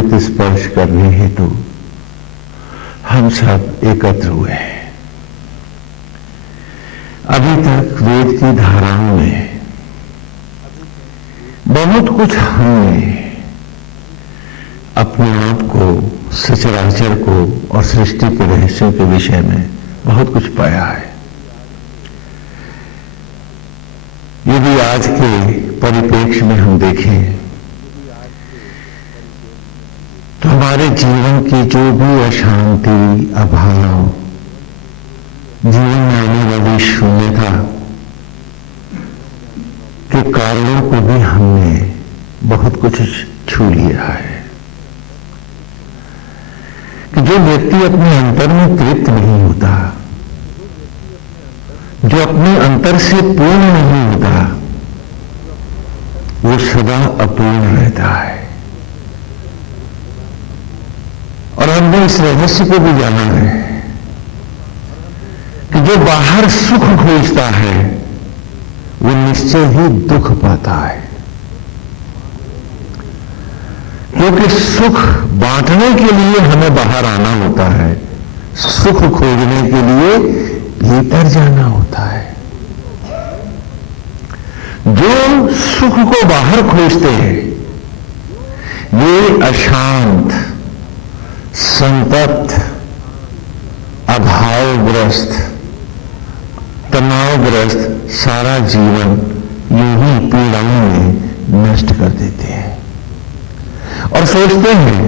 अमृत स्पर्श करने हेतु हम सब एकत्र हुए हैं। अभी तक वेद की धाराओं में बहुत कुछ हमने अपने आप को, सचराचर को और सृष्टि के रहस्यों के विषय में बहुत कुछ पाया है। यदि आज के परिप्रेक्ष्य में हम देखें तो हमारे जीवन की जो भी अशांति, अभाव, जीवन में आने वाली शून्यता के कारणों को भी हमने बहुत कुछ छू लिया है कि जो व्यक्ति अपने अंतर में तृप्त नहीं होता, जो अपने अंतर से पूर्ण नहीं होता, वो सदा अपूर्ण रहता है। और हमने इस रहस्य को भी जाना है कि जो बाहर सुख खोजता है वो निश्चय ही दुख पाता है, क्योंकि सुख बांटने के लिए हमें बाहर आना होता है, सुख खोजने के लिए भीतर जाना होता है। जो सुख को बाहर खोजते हैं ये अशांत, संतप्त, अभावग्रस्त, तनावग्रस्त सारा जीवन यूं ही पीड़ाओं में नष्ट कर देते हैं और सोचते हैं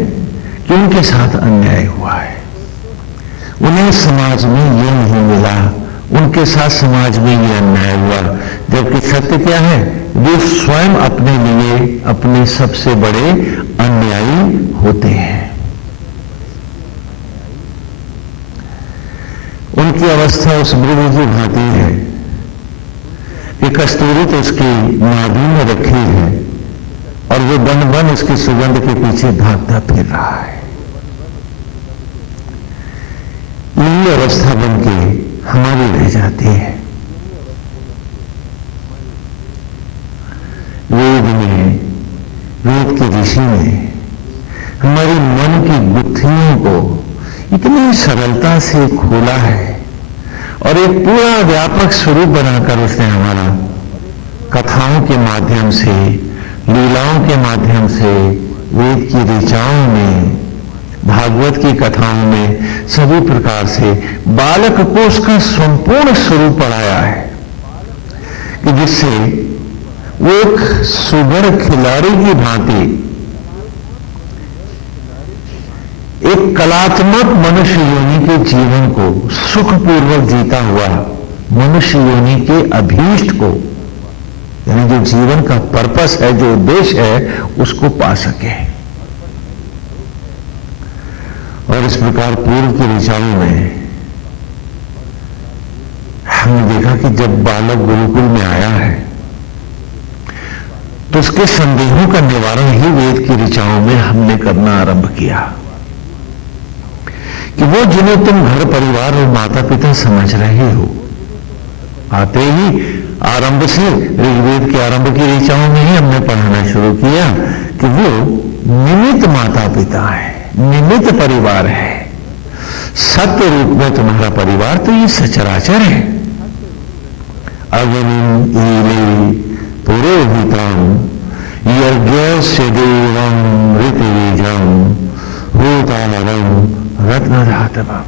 कि उनके साथ अन्याय हुआ है, उन्हें समाज में ये नहीं मिला, उनके साथ समाज में ये अन्याय हुआ। जबकि सत्य क्या है? वे स्वयं अपने लिए अपने सबसे बड़े अन्यायी होते हैं। उनकी अवस्था उस मृग की भांति है कि कस्तूरी तो उसकी नाभि में रखी है और वो बन बन उसकी सुगंध के पीछे भागता फिर रहा है। यही अवस्था बन के हमारी रह जाती है। वेद में, वेद के ऋषि ने हमारी मन की गुत्थियों को इतनी सरलता से खोला है और एक पूरा व्यापक स्वरूप बनाकर उसने हमारा कथाओं के माध्यम से, लीलाओं के माध्यम से, वेद की ऋचाओं में, भागवत की कथाओं में सभी प्रकार से बालक को उसका संपूर्ण स्वरूप पढ़ाया है कि जिससे वो एक सुघड़ खिलाड़ी की भांति एक कलात्मक मनुष्य योनि के जीवन को सुखपूर्वक जीता हुआ मनुष्य योनि के अभीष्ट को, यानी जो जीवन का पर्पस है, जो उद्देश्य है, उसको पा सके। और इस प्रकार पूर्व की ऋचाओं में हमने देखा कि जब बालक गुरुकुल में आया है तो उसके संदेहों का निवारण ही वेद की ऋचाओं में हमने करना आरंभ किया कि वो जिन्हें तुम घर परिवार और माता पिता समझ रहे हो, आते ही आरंभ से ऋग्वेद के आरंभ की ऋचाओं में ही हमने पढ़ाना शुरू किया कि वो निमित्त माता पिता है, निमित्त परिवार है। सत्य रूप में तुम्हारा परिवार तो ये सचराचर है। अग्निम ईले पुरोहितम यज्ञस्य देवम ऋतुबीजम होतारम रत्नधातवम।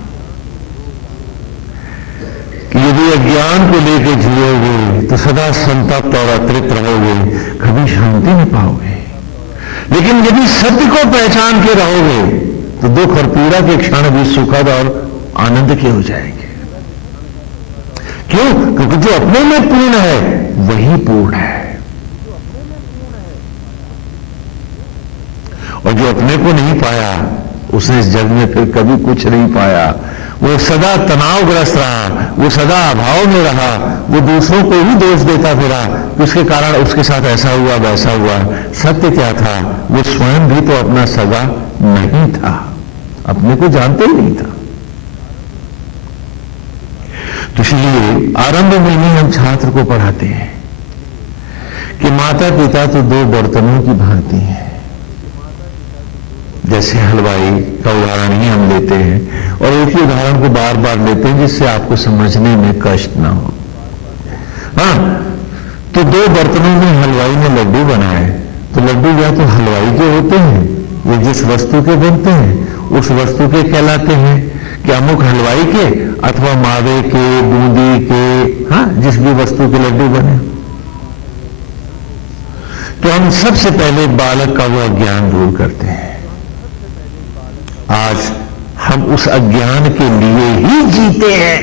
यदि अज्ञान को लेकर जियोगे तो सदा संतप्त और अतृप्त रहोगे, कभी शांति नहीं पाओगे। लेकिन यदि सत्य को पहचान के रहोगे तो दुख और पीड़ा के क्षण भी सुखद और आनंद के हो जाएंगे। क्यों? क्योंकि जो अपने में पूर्ण है वही पूर्ण है, और जो अपने को नहीं पाया उसने इस जग में फिर कभी कुछ नहीं पाया। वो सदा तनावग्रस्त रहा, वो सदा अभाव में रहा, वो दूसरों को ही दोष देता फिरा, उसके कारण उसके साथ ऐसा हुआ वैसा हुआ। सत्य क्या था? वो स्वयं भी तो अपना सगा नहीं था, अपने को जानते ही नहीं था। तो इसलिए आरंभ में ही हम छात्र को पढ़ाते हैं कि माता पिता तो दो बर्तनों की भांति हैं। जैसे हलवाई का उदाहरण ही हम लेते हैं और एक ही उदाहरण को बार बार लेते हैं जिससे आपको समझने में कष्ट ना हो। हाँ, तो दो बर्तनों में हलवाई ने लड्डू बनाए, तो लड्डू या तो हलवाई के होते हैं, वो जिस वस्तु के बनते हैं उस वस्तु के कहलाते हैं, कि अमुक हलवाई के अथवा मावे के, बूंदी के, हाँ, जिस भी वस्तु के लड्डू बने। तो हम सबसे पहले बालक का वो अज्ञान दूर करते हैं। आज हम उस अज्ञान के लिए ही जीते हैं।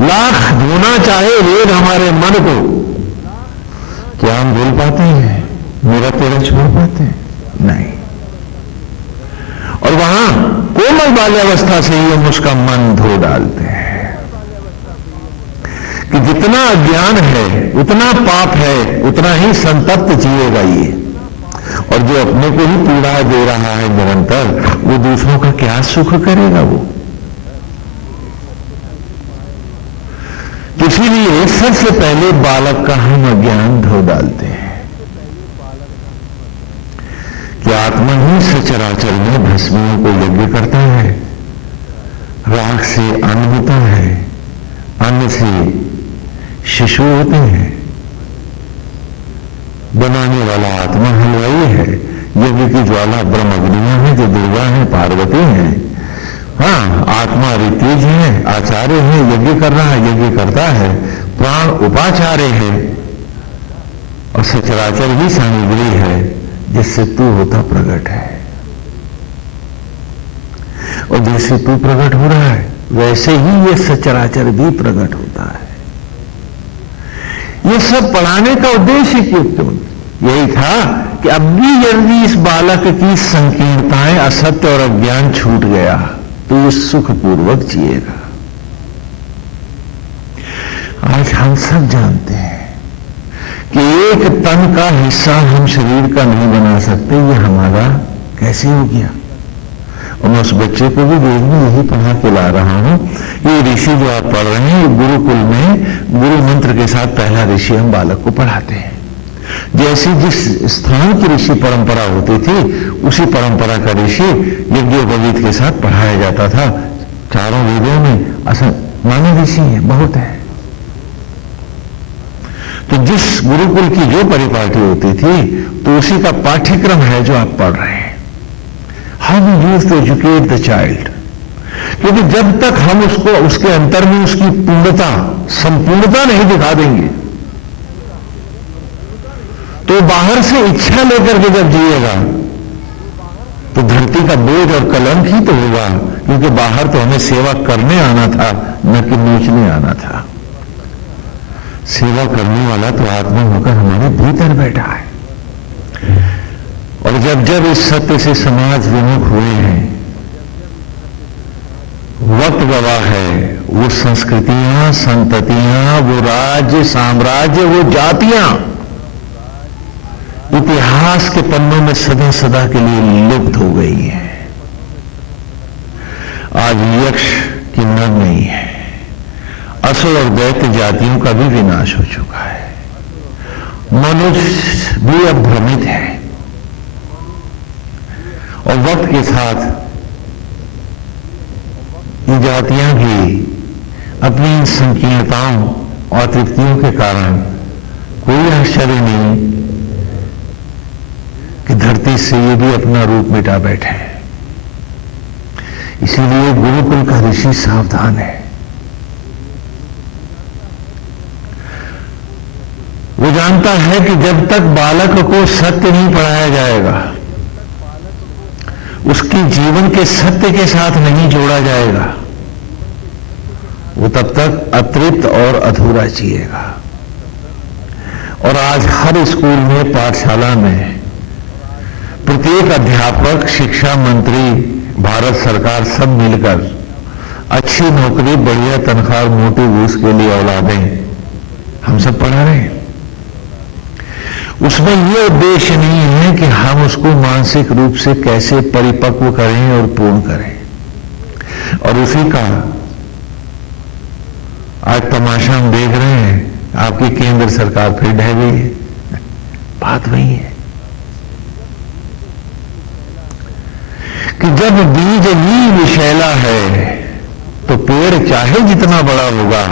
लाख धोना चाहे वेद हमारे मन को, क्या हम भूल पाते हैं? मेरा तेरा छोड़ पाते हैं? नहीं। और वहां कोमल बाल्यावस्था से ही हम उसका मन धो डालते हैं कि जितना अज्ञान है उतना पाप है, उतना ही संतप्त जिएगा ये। और जो अपने को ही पीड़ा दे रहा है निरंतर, वो दूसरों का क्या सुख करेगा वो? इसीलिए सबसे पहले बालक का हम अज्ञान धो डालते हैं कि आत्मा ही सचराचर में भस्मियों को यज्ञ करता है। राख से अन्न होता है, अन्न से शिशु होते हैं, बनाने वाला आत्मा हलवाई है, यज्ञ की ज्वाला ब्रह्म अग्नियां हैं जो दुर्गा है, पार्वती है। हाँ, आत्मा ऋत्विज है, आचार्य है, यज्ञ कर रहा है, यज्ञ करता है, प्राण उपाचार्य है, और सचराचर ही सामग्री है जिससे तू होता प्रकट है। और जैसे तू प्रकट हो रहा है वैसे ही ये सचराचर भी प्रकट होता है। ये सब पढ़ाने का उद्देश्य क्यों? यही था कि अब भी यदि इस बालक की संकीर्णताएं, असत्य और अज्ञान छूट गया तो ये सुखपूर्वक जिएगा। आज हम सब जानते हैं कि एक तन का हिस्सा हम शरीर का नहीं बना सकते। ये हमारा कैसे हो गया? और मैं उस बच्चे को भी वेद में यही पढ़ा के ला रहा हूं। ये ऋषि जो आप पढ़ रहे हैं, गुरुकुल में गुरु मंत्र के साथ पहला ऋषि हम बालक को पढ़ाते हैं। जैसी जिस स्थान की ऋषि परंपरा होती थी उसी परंपरा का ऋषि यज्ञोपवीत के साथ पढ़ाया जाता था। चारों वेदों में असल माने ऋषि है, बहुत है। तो जिस गुरुकुल की जो परिपाटी होती थी तो उसी का पाठ्यक्रम है जो आप पढ़ रहे हैं। How we use to educate the child. क्योंकि जब तक हम उसको उसके अंतर में उसकी पूर्णता, संपूर्णता नहीं दिखा देंगे तो बाहर से इच्छा लेकर के जब जिएगा तो धरती का बोझ और कलंक ही तो होगा। क्योंकि बाहर तो हमें सेवा करने आना था, न कि नोचने आना था। सेवा करने वाला तो आत्मा होकर हमारे भीतर बैठा है। और जब जब इस सत्य से समाज विमुख हुए हैं, वक्त गवाह है, वो संस्कृतियां, संततियां, वो राज्य, साम्राज्य, वो जातियां इतिहास के पन्नों में सदा सदा के लिए लुप्त हो गई है। आज यक्ष की नर नहीं है, असुर और दैत्य जातियों का भी विनाश हो चुका है। मनुष्य भी अब भ्रमित है और वक्त के साथ ये जातियां भी अपनी इन संकीर्णताओं और तृप्तियों के कारण कोई आश्चर्य नहीं कि धरती से ये भी अपना रूप मिटा बैठे। इसीलिए गुरुकुल का ऋषि सावधान है। वो जानता है कि जब तक बालक को सत्य नहीं पढ़ाया जाएगा, उसकी जीवन के सत्य के साथ नहीं जोड़ा जाएगा, वो तब तक अतृप्त और अधूरा जिएगा। और आज हर स्कूल में, पाठशाला में प्रत्येक अध्यापक, शिक्षा मंत्री, भारत सरकार सब मिलकर अच्छी नौकरी, बढ़िया तनख्वाह और मोटी घूस के लिए औलादें हम सब पढ़ा रहे हैं। उसमें यह उद्देश्य नहीं है कि हम उसको मानसिक रूप से कैसे परिपक्व करें और पूर्ण करें। और उसी का आज तमाशा हम देख रहे हैं। आपकी केंद्र सरकार फिर ढह गई है। बात वही है। कि जब बीज ही विषैला है तो पेड़ चाहे जितना बड़ा होगा,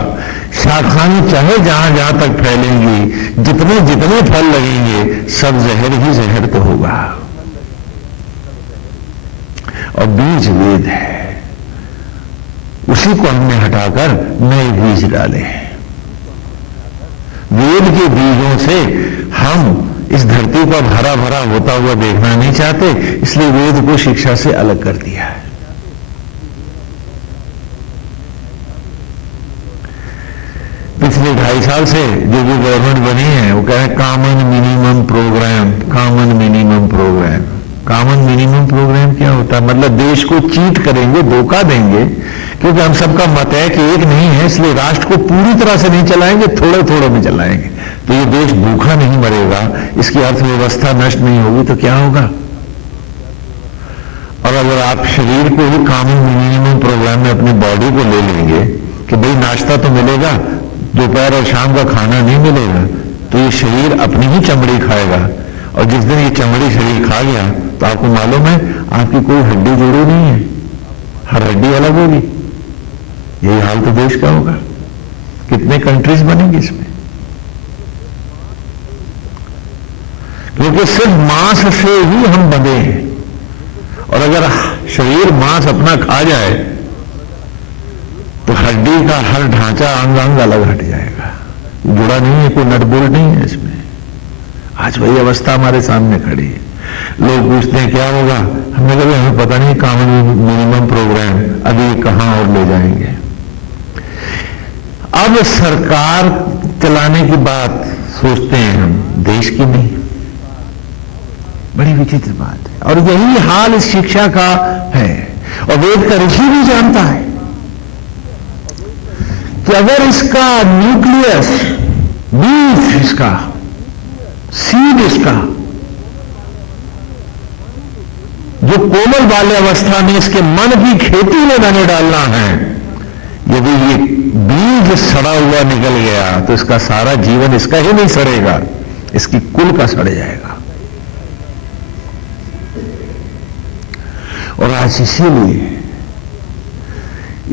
शाखाएं चाहे जहां जहां तक फैलेंगी, जितने जितने फल लगेंगे, सब जहर ही जहर तो होगा। और बीज वेद है, उसी को हमने हटाकर नए बीज डाले हैं। वेद के बीजों से हम इस धरती को हरा भरा होता हुआ देखना नहीं चाहते, इसलिए वेद को शिक्षा से अलग कर दिया है। पिछले 2.5 साल से जो भी गवर्नमेंट बनी है वो कह रहे हैं common minimum programme, common minimum programme. Common minimum programme क्या होता है? मतलब देश को चीट करेंगे, धोखा देंगे, क्योंकि हम सबका मत है कि एक नहीं है, इसलिए राष्ट्र को पूरी तरह से नहीं चलाएंगे, थोड़े थोड़े में चलाएंगे। तो ये देश भूखा नहीं मरेगा, इसकी अर्थव्यवस्था नष्ट नहीं होगी तो क्या होगा? और अगर आप शरीर को ही कॉमन मिनिमम प्रोग्राम में अपनी बॉडी को ले लेंगे कि भाई नाश्ता तो मिलेगा, दोपहर और शाम का खाना नहीं मिलेगा, तो ये शरीर अपनी ही चमड़ी खाएगा। और जिस दिन ये चमड़ी शरीर खा गया तो आपको मालूम है आपकी कोई हड्डी जोड़ी नहीं है, हर हड्डी अलग होगी। यही हाल तो देश का होगा। कितने कंट्रीज बनेंगे इसमें? क्योंकि सिर्फ मांस से ही हम बंधे हैं, और अगर शरीर मांस अपना खा जाए तो हड्डी का हर ढांचा अंग अंग अलग हट जाएगा, जुड़ा नहीं है, कोई नट बोल्ट नहीं है इसमें। आज वही अवस्था हमारे सामने खड़ी है। लोग पूछते हैं क्या होगा, हमने कहा हमें पता नहीं, कॉमन मिनिमम प्रोग्राम अभी कहां और ले जाएंगे। अब सरकार चलाने की बात सोचते हैं हम, देश की नहीं। बड़ी विचित्र बात है, और यही हाल इस शिक्षा का है। और वेद का ऋषि भी जानता है कि अगर इसका न्यूक्लियस, बीज इसका, सीड इसका, जो कोमल बाल्य अवस्था में इसके मन की खेती में मैंने डालना है, यदि ये बीज सड़ा हुआ निकल गया तो इसका सारा जीवन इसका ही नहीं सड़ेगा, इसकी कुल का सड़ जाएगा। और आज इसीलिए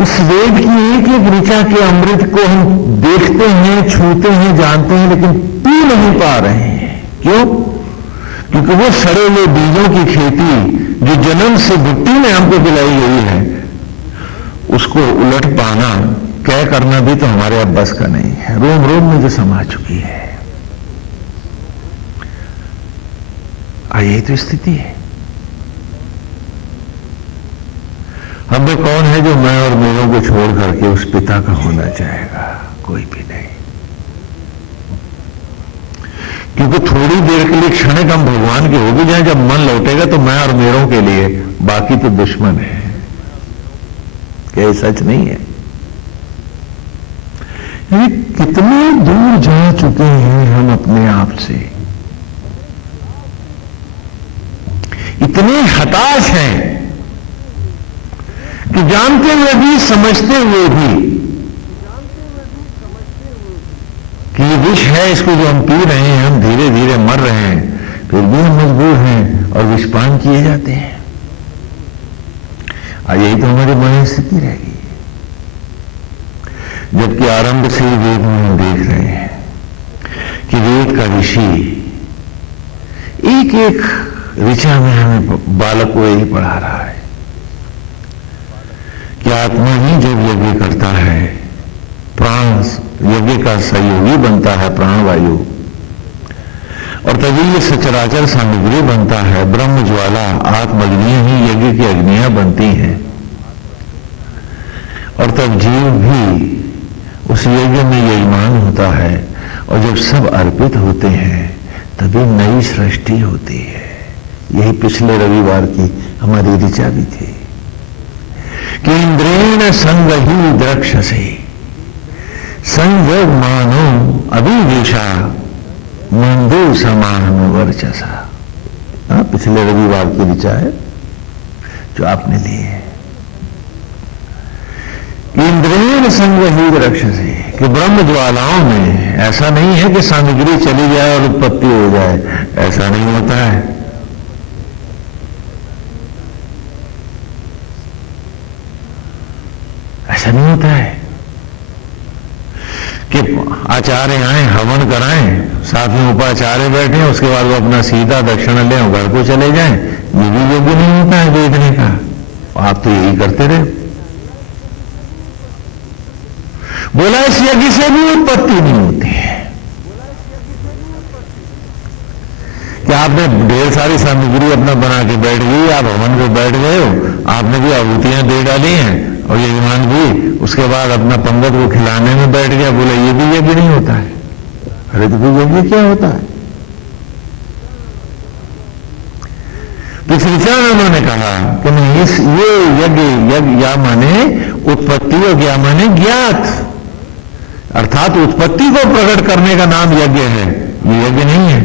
इस वेद की एक एक ऋचा के अमृत को हम देखते हैं, छूते हैं, जानते हैं, लेकिन पी नहीं पा रहे हैं। क्यों? क्योंकि वो सड़े हुए बीजों की खेती जो जन्म से भुट्टी में हमको पिलाई गई है, उसको उलट पाना, क्या करना भी तो हमारे अब बस का नहीं है। रोम रोम में जो समा चुकी है, यही तो स्थिति है। हमें कौन है जो मैं और मेरों को छोड़ करके उस पिता का होना चाहेगा? कोई भी नहीं। क्योंकि थोड़ी देर के लिए क्षणिक हम भगवान के हो भी जाए, जब मन लौटेगा तो मैं और मेरों के लिए बाकी तो दुश्मन है। क्या ये सच नहीं है? ये कितने दूर जा चुके हैं हम अपने आप से, इतने हताश हैं कि जानते हुए भी, समझते हुए भी कि ये विष है, इसको जो हम पी रहे हैं, हम धीरे धीरे मर रहे हैं, फिर भी हम मजबूर हैं और विषपान किए जाते हैं। यही तो हमारी मन स्थिति रहेगी। जबकि आरंभ से ही वेद में हम देख रहे हैं कि वेद का ऋषि एक एक ऋचा में हमें बालक को यही पढ़ा रहा है कि आत्मा ही जब यज्ञ करता है, प्राण यज्ञ का सहयोगी बनता है, प्राणवायु, और तभी ये सचराचर सामग्री बनता है। ब्रह्म ज्वाला, आत्मअग्नि ही यज्ञ की अग्नियां बनती हैं, और तब जीव भी उस यज्ञ में यजमान होता है। और जब सब अर्पित होते हैं तभी नई सृष्टि होती है। यही पिछले रविवार की हमारी ऋचा भी थी कि इंद्रेण संग ही द्रक्षसे संयोग मानो अभिवेशा मंदो समान वर्चसा। पिछले रविवार की ऋचा है जो आपने ली है। इंद्रेण संग ही द्रक्षसे, कि ब्रह्म ज्वालाओं में ऐसा नहीं है कि सामग्री चली जाए और उत्पत्ति हो जाए, ऐसा नहीं होता है। आचार्य आए, हवन कराएं, साथ में उपाचार्य बैठे, उसके बाद वो अपना सीधा दक्षिण लें और घर को चले जाएं, ये भी योग्य नहीं होता है देखने का। आप तो यही करते रहे। बोला इस यज्ञ से भी उत्पत्ति नहीं होती है। कि आपने ढेर सारी सामग्री अपना बना के बैठ गई, आप हवन को बैठ गए हो, आपने भी आहुतियां दे डाली हैं और यजमान भी उसके बाद अपना पंगत को खिलाने में बैठ गया, बोला ये भी यज्ञ नहीं होता है। अरे तो फिर यज्ञ क्या होता है? तो श्री चरण उन्होंने कहा कि नहीं, इस ये यज्ञ या माने उत्पत्ति और या माने ज्ञात, अर्थात उत्पत्ति को प्रकट करने का नाम यज्ञ है, ये यज्ञ नहीं है।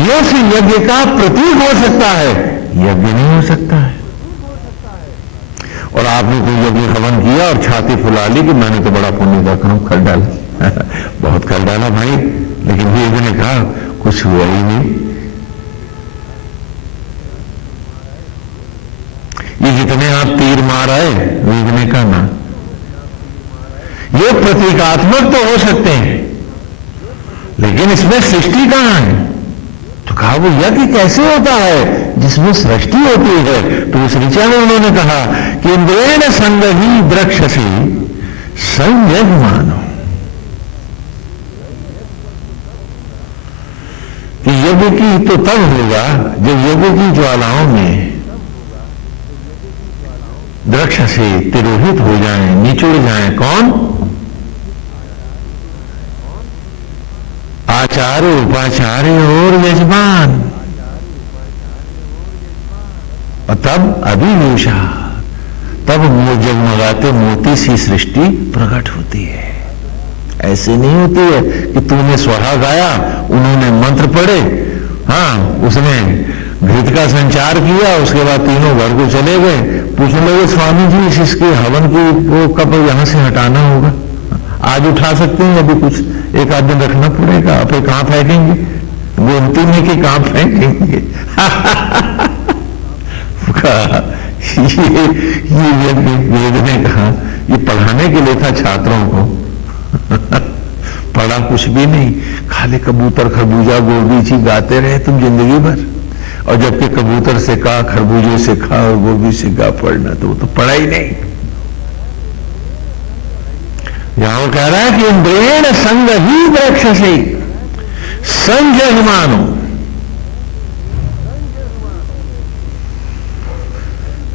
यह यज्ञ का प्रतीक हो सकता है, यज्ञ नहीं हो सकता है। और आपने कोई यज्ञ हवन किया और छाती फुला ली कि मैंने तो बड़ा पुण्य का काम कर डाला बहुत कर डाला भाई, लेकिन वेद ने कहा कुछ हुआ ही नहीं। ये जितने आप तीर मार आए, वेद ने कहा ना, ये प्रतीकात्मक तो हो सकते हैं, लेकिन इसमें सृष्टि कहां है? तो कहा वो यज्ञ कैसे होता है जिसमें सृष्टि होती है? तो उस ऋचा में उन्होंने कहा कि इंद्रेण संग ही द्रक्षसी संयज्ञ मानो, कि यज्ञ की तो तब होगा जब यज्ञ की ज्वालाओं में द्रक्ष से तिरोहित हो जाएं, निचुड़ जाएं। कौन? आचार्य, उपाचार्य और यजमान। और तब अभिभूषा, तब जगमगाते मोती सी सृष्टि प्रकट होती है। ऐसे नहीं होती है कि तूने स्वाहा गाया, उन्होंने मंत्र पढ़े, हाँ उसने घृत का संचार किया, उसके बाद तीनों घर को चले गए। पूछने लगे स्वामी जी इसके हवन की वो कब यहां से हटाना होगा? आज उठा सकते हैं, अभी कुछ एक आध दिन रखना पड़ेगा, आप कहां फेंकेंगे? गोमती में कि कहां फेंकेंगे? ये वेद ने कहा ये पढ़ाने के लिए था छात्रों को पढ़ा कुछ भी नहीं, खाली कबूतर खरबूजा गोभी जी गाते रहे तुम जिंदगी भर, और जबकि कबूतर से कहा, खरबूजे से कहा और गोभी से कहा पढ़ना, तो वो तो पढ़ा ही नहीं। यहां वो कह रहा है कि इंद्रेण संग ही द्रक्षसी संजय मानो,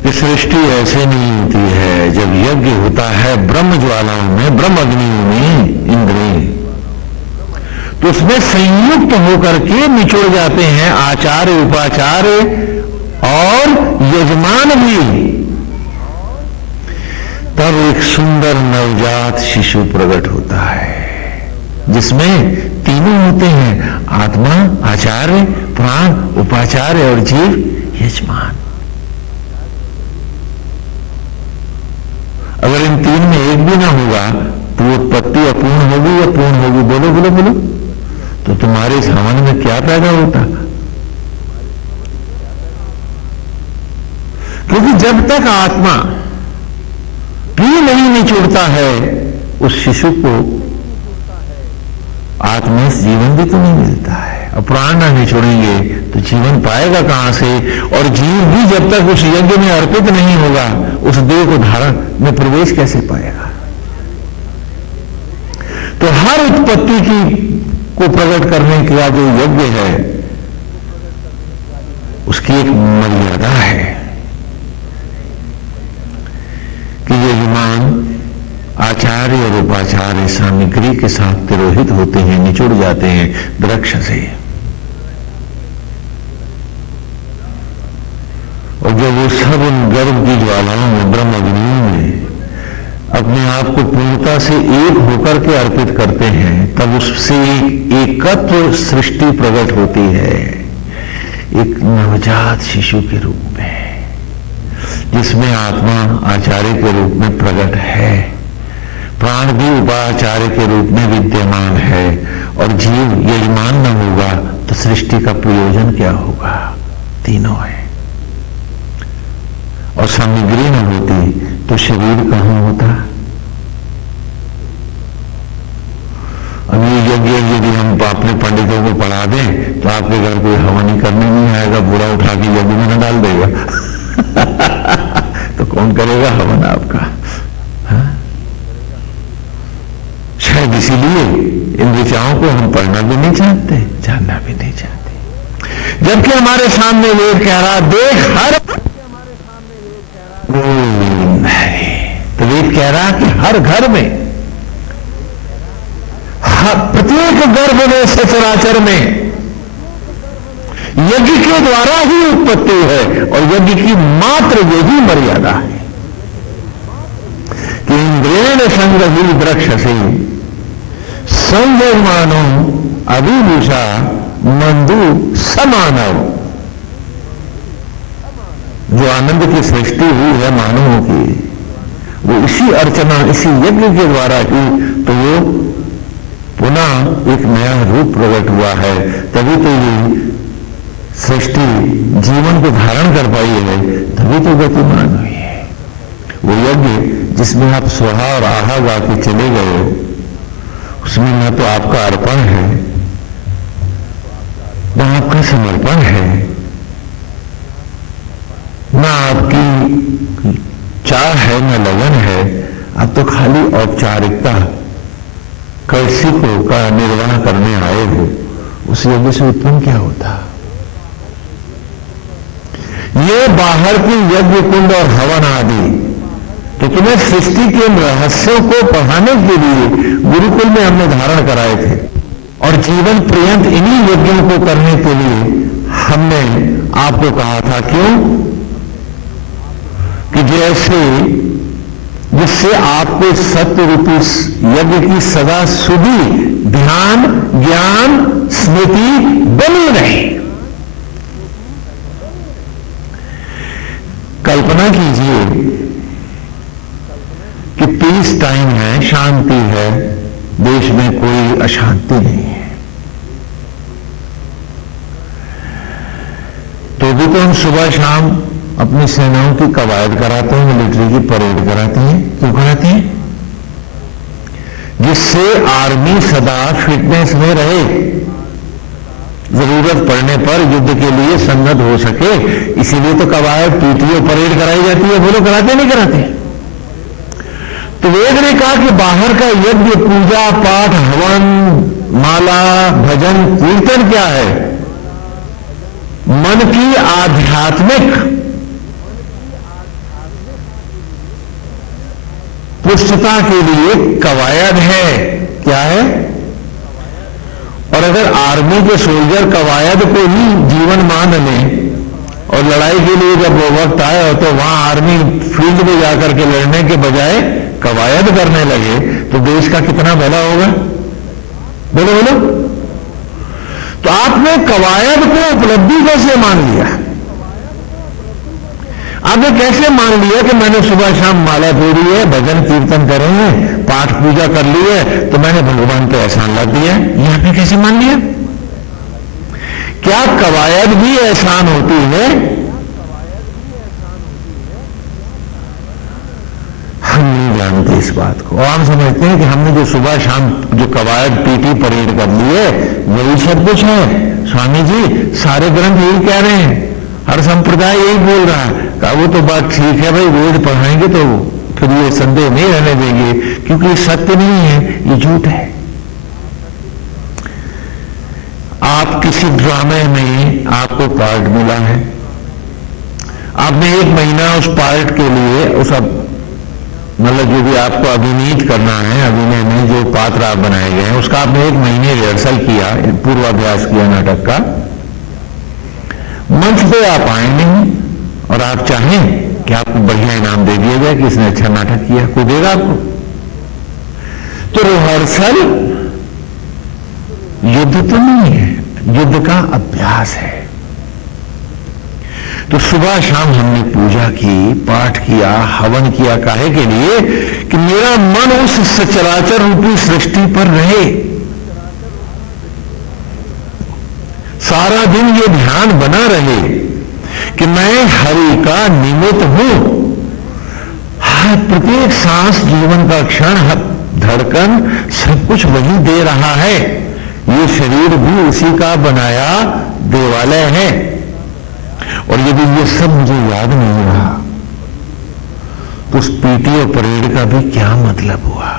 ये सृष्टि ऐसे नहीं होती है। जब यज्ञ होता है ब्रह्म ज्वालाओं में, ब्रह्म अग्नियों में, इंद्रिय, तो उसमें संयुक्त होकर के निचुड़ जाते हैं आचार्य, उपाचार्य और यजमान भी। तब एक सुंदर नवजात शिशु प्रकट होता है जिसमें तीनों होते हैं, आत्मा, आचार्य, प्राण, उपाचार्य और जीव यजमान। अगर इन तीन में एक भी ना होगा तो उत्पत्ति अपूर्ण होगी या पूर्ण होगी? बोलो बोलो बोलो। तो तुम्हारे इस हवन में क्या पैदा होता? क्योंकि जब तक आत्मा भी नहीं निचोड़ता है उस शिशु को, आत्मा से जीवन भी तो नहीं मिलता है। और प्राण ना निचोड़ेंगे तो जीवन पाएगा कहां से? और जीव भी जब तक उस यज्ञ में अर्पित नहीं होगा उस देह को धारण में प्रवेश कैसे पाएगा? तो हर उत्पत्ति की को प्रकट करने का जो यज्ञ है उसकी एक मर्यादा है कि यजमान, आचार्य और उपाचार्य सामग्री के साथ तिरोहित होते हैं, निचुड़ जाते हैं द्रक्ष से। और जब वो सब उन गर्भ की ज्वालाओं में, ब्रह्म अग्नियों में अपने आप को पूर्णता से एक होकर के अर्पित करते हैं, तब उससे एकत्व सृष्टि प्रकट होती है, एक नवजात शिशु के रूप में, जिसमें आत्मा आचार्य के रूप में प्रकट है, प्राण भी उपाचार्य के रूप में विद्यमान है, और जीव यजमान न होगा तो सृष्टि का प्रयोजन क्या होगा? तीनों है। और सामग्री न होती तो शरीर कहां होता? अभी यज्ञ यदि हम अपने पंडितों को पढ़ा दें तो आपके घर कोई हवन ही करने नहीं आएगा, बूढ़ा उठा के यज्ञ में न डाल देगा। तो कौन करेगा हवन आपका? हाँ? शायद इसीलिए इन ऋचाओं को हम पढ़ना भी नहीं चाहते, जानना भी नहीं चाहते। जबकि हमारे सामने वेद कह रहा देख हर, तो वेद कह रहा कि हर घर में, प्रत्येक गर्भ में, सचराचर में यज्ञ के द्वारा ही उत्पत्ति है और यज्ञ की मात्र यही मर्यादा है कि इंद्रेण संगहि द्रक्षसे संजमानो अभिभूषा मंदु समानव। जो आनंद की सृष्टि हुई है मानवों की, वो इसी अर्चना, इसी यज्ञ के द्वारा ही तो वो पुनः एक नया रूप प्रकट हुआ है। तभी तो ये सृष्टि जीवन को धारण कर पाई है, तभी तो गतिमान हुई है। वो यज्ञ जिसमें आप स्वाहा और आहा गा के चले गए, उसमें न तो आपका अर्पण है, न आपका समर्पण है, न आपकी चाह है, न लगन है। अब तो खाली औपचारिकता कैसी को का निर्वाह करने आए हो। उस यज्ञ से उत्पन्न क्या होता? ये बाहर की यज्ञ कुंड और हवन आदि तो तुम्हें सृष्टि के रहस्यों को पढ़ाने के लिए गुरुकुल में हमने धारण कराए थे, और जीवन पर्यंत इन्हीं यज्ञों को करने के लिए हमने आपको कहा था। क्यों? कि जैसे जिससे आपको सत्य रूपी यज्ञ की सदा सुधि, ध्यान, ज्ञान, स्मृति बनी रहे। कल्पना कीजिए कि पीस टाइम है, शांति है, देश में कोई अशांति नहीं है, तो भी तो हम सुबह शाम अपनी सेनाओं की कवायद कराते हैं, मिलिट्री की परेड कराते हैं। क्यों कराते हैं? जिससे आर्मी सदा फिटनेस में रहे, जरूरत पड़ने पर युद्ध के लिए सन्नद्ध हो सके। इसीलिए तो कवायद, पीटीओ, परेड कराई जाती है। बोलो कराते नहीं कराते? तो वेद ने कहा कि बाहर का यज्ञ, पूजा पाठ, हवन, माला, भजन, कीर्तन क्या है? मन की आध्यात्मिक पुष्टता के लिए कवायद है। क्या है? और अगर आर्मी के सोल्जर कवायद को ही जीवन मान लें और लड़ाई के लिए जब वो वक्त आए तो वहां आर्मी फील्ड में जाकर के लड़ने के बजाय कवायद करने लगे, तो देश का कितना भला होगा? बोलो बोलो। तो आपने कवायद को उपलब्धि कैसे मान लिया? आपने कैसे मान लिया कि मैंने सुबह शाम माला फेरी है, भजन कीर्तन करेंगे, पाठ पूजा कर ली है तो मैंने भगवान पे एहसान ला दिया है? ये आपने कैसे मान लिया? क्या कवायद भी एहसान होती है? हम नहीं जानते इस बात को, और हम समझते हैं कि हमने जो सुबह शाम जो कवायद, पीटी, परेड कर ली है वही सब कुछ है। स्वामी जी सारे ग्रंथ यही कह रहे हैं, हर संप्रदाय यही बोल रहा है। कहा वो तो बात ठीक है भाई, वेद पढ़ाएंगे तो फिर ये संदेह नहीं रहने देंगे, क्योंकि ये सत्य नहीं है, ये झूठ है। आप किसी ड्रामे में आपको पार्ट मिला है, आपने 1 महीना उस पार्ट के लिए, उस मतलब जो भी आपको अभिनीत करना है, अभिनय में जो पात्र आप बनाए गए हैं उसका आपने 1 महीने रिहर्सल किया, पूर्वाभ्यास किया नाटक का। मंच पे आप आए नहीं और आप चाहें कि आपको बढ़िया इनाम दे दिया जाए कि इसने अच्छा नाटक किया, कोई देगा आपको? तो रिहर्सल युद्ध तो नहीं है, युद्ध का अभ्यास है। तो सुबह शाम हमने पूजा की, पाठ किया, हवन किया, काहे के लिए? कि मेरा मन उस सचराचर रूपी सृष्टि पर रहे। सारा दिन ये ध्यान बना रहे कि मैं हरि का निमित्त हूं। हर प्रत्येक सांस, जीवन का क्षण धड़कन सब कुछ वही दे रहा है। ये शरीर भी उसी का बनाया देवालय है। और यदि ये सब मुझे याद नहीं रहा तो उस पीटी और परेड का भी क्या मतलब हुआ?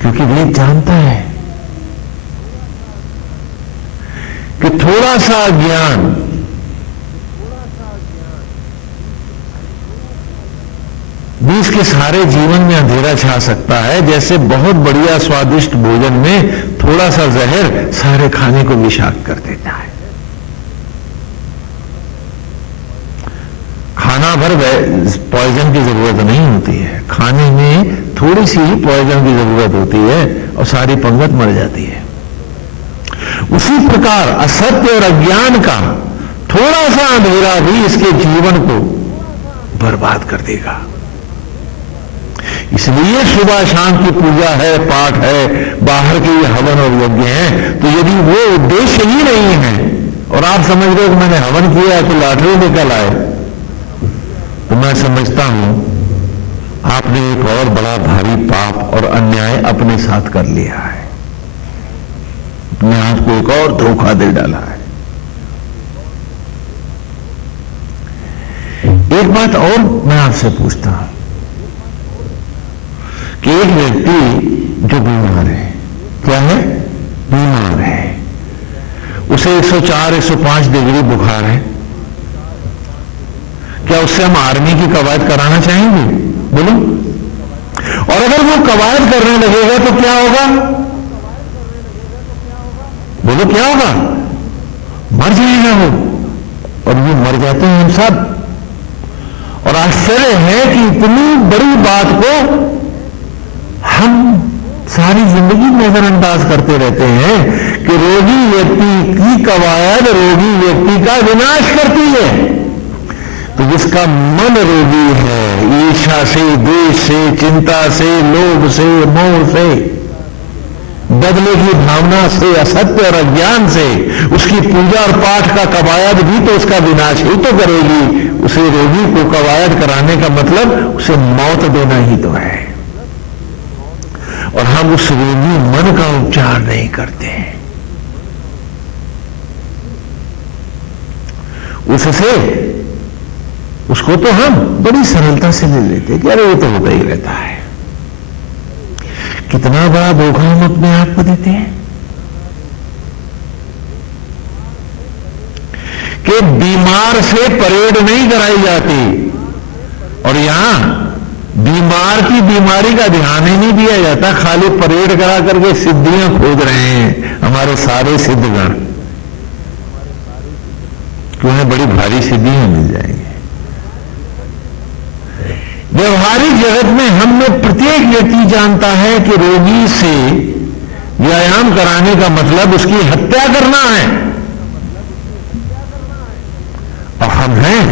क्योंकि वेद जानता है कि थोड़ा सा ज्ञान भी इसके सारे जीवन में अंधेरा छा सकता है। जैसे बहुत बढ़िया स्वादिष्ट भोजन में थोड़ा सा जहर सारे खाने को विषाक्त कर देता है। खाना भर पॉइजन की जरूरत नहीं होती है, खाने में थोड़ी सी ही पॉइजन की जरूरत होती है और सारी पंगत मर जाती है। उसी प्रकार असत्य और अज्ञान का थोड़ा सा अंधेरा भी इसके जीवन को बर्बाद कर देगा। इसलिए सुबह शाम की पूजा है, पाठ है, बाहर के ये हवन और यज्ञ हैं। तो यदि वो उद्देश्य ही नहीं है और आप समझ रहे हो कि मैंने हवन किया तो लॉटरी निकल आए, तो मैं समझता हूं आपने एक और बड़ा भारी पाप और अन्याय अपने साथ कर लिया है। अपने आप को एक और धोखा दे डाला है। एक बात और मैं आपसे पूछता हूं कि एक व्यक्ति जो बीमार है, क्या है? बीमार है, उसे 104, 105 डिग्री बुखार है, क्या उससे हम आर्मी की कवायद कराना चाहेंगे? बोलो। और अगर वो कवायद करने लगेगा तो क्या होगा? बोलो क्या होगा? मर जाएगा वो। और वो मर जाते हैं हम सब। और आश्चर्य है कि इतनी बड़ी बात को हम सारी जिंदगी नजरअंदाज करते रहते हैं कि रोगी व्यक्ति की कवायद रोगी व्यक्ति का विनाश करती है। तो जिसका मन रोगी है, ईर्ष्या से, द्वेष से, चिंता से, लोभ से, मोह से, बदले की भावना से, असत्य और अज्ञान से, उसकी पूजा और पाठ का कवायद भी तो उसका विनाश ही तो करेगी। उसे रोगी को कवायद कराने का मतलब उसे मौत देना ही तो है। और हम उस रोगी मन का उपचार नहीं करते हैं। उससे उसको तो हम बड़ी सरलता से ले लेते हैं कि अरे वो तो होता ही रहता है। कितना बड़ा धोखा हम अपने आप को देते हैं कि बीमार से परेड नहीं कराई जाती और यहां बीमार की बीमारी का ध्यान ही नहीं दिया जाता, खाली परेड करा करके सिद्धियां खोज रहे हैं हमारे सारे सिद्धगण। क्यों है? बड़ी भारी सिद्धियां मिल जाएंगी। व्यवहारिक जगत में हम में प्रत्येक व्यक्ति जानता है कि रोगी से व्यायाम कराने का मतलब उसकी हत्या करना है। और हम हैं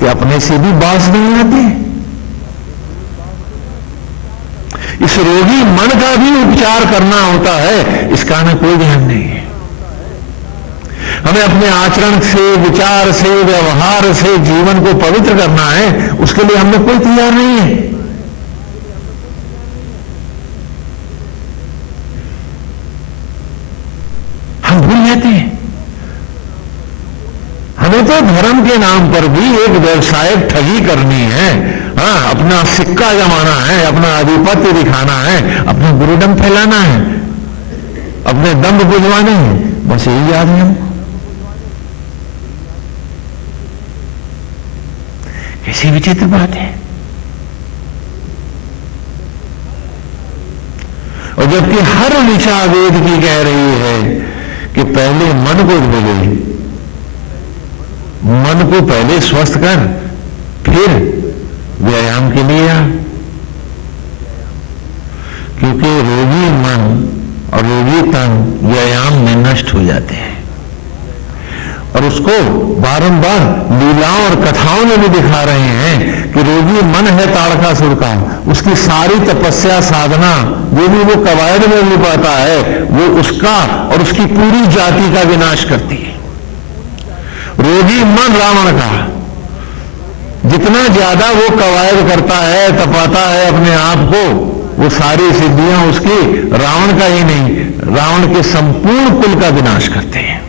कि अपने से भी बाज नहीं आते। इस रोगी मन का भी उपचार करना होता है, इसका हमें कोई ध्यान नहीं है। हमें अपने आचरण से, विचार से, व्यवहार से जीवन को पवित्र करना है, उसके लिए हमें कोई तैयार नहीं है। हम भूल जाते हैं। हमें तो धर्म के नाम पर भी एक व्यवसायिक ठगी करनी है। हाँ, अपना सिक्का जमाना है, अपना आधिपत्य दिखाना है, अपना गुरुदम फैलाना है, अपने दंभ बुझवाने हैं, बस यही याद है हमको। कैसी विचित्र बात है। और जबकि हर ऋचा वेद की कह रही है कि पहले मन को धो, मन को पहले स्वस्थ कर, फिर व्यायाम के लिए आ। क्योंकि रोगी मन और रोगी तन व्यायाम में नष्ट हो जाते हैं। और उसको बारंबार लीलाओं और कथाओं में भी दिखा रहे हैं कि रोगी मन है ताड़कासुर का, उसकी सारी तपस्या साधना जो भी वो कवायद में भी पाता है वो उसका और उसकी पूरी जाति का विनाश करती है। रोगी मन रावण का, जितना ज्यादा वो कवायद करता है, तपाता है अपने आप को, वो सारी सिद्धियां उसकी रावण का ही नहीं, रावण के संपूर्ण कुल का विनाश करते हैं।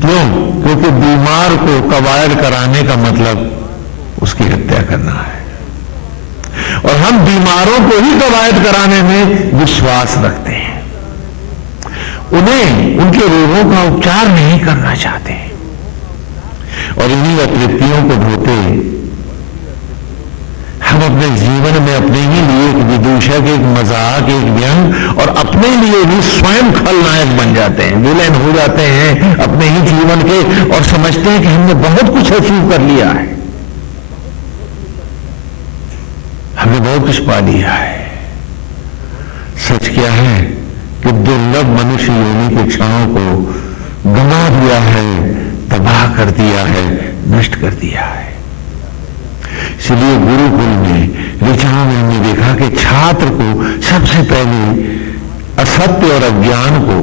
क्यों? क्योंकि बीमार को कवायद कराने का मतलब उसकी हत्या करना है, और हम बीमारों को ही कवायद कराने में विश्वास रखते हैं, उन्हें उनके रोगों का उपचार नहीं करना चाहते, और इन्हीं अतृप्तियों को ढोते हम अपने जीवन में अपने ही लिए एक विदूषक, एक मजाक, एक व्यंग, और अपने लिए भी स्वयं खलनायक बन जाते हैं, विलेन हो जाते हैं अपने ही जीवन के, और समझते हैं कि हमने बहुत कुछ अचीव कर लिया है, हमने बहुत कुछ पा लिया है। सच क्या है कि दुर्लभ मनुष्य योनि की क्षणों को गंवा दिया है, तबाह कर दिया है, नष्ट कर दिया है। इसलिए गुरुकुल में ऋचाओं में हमने देखा कि छात्र को सबसे पहले असत्य और अज्ञान को,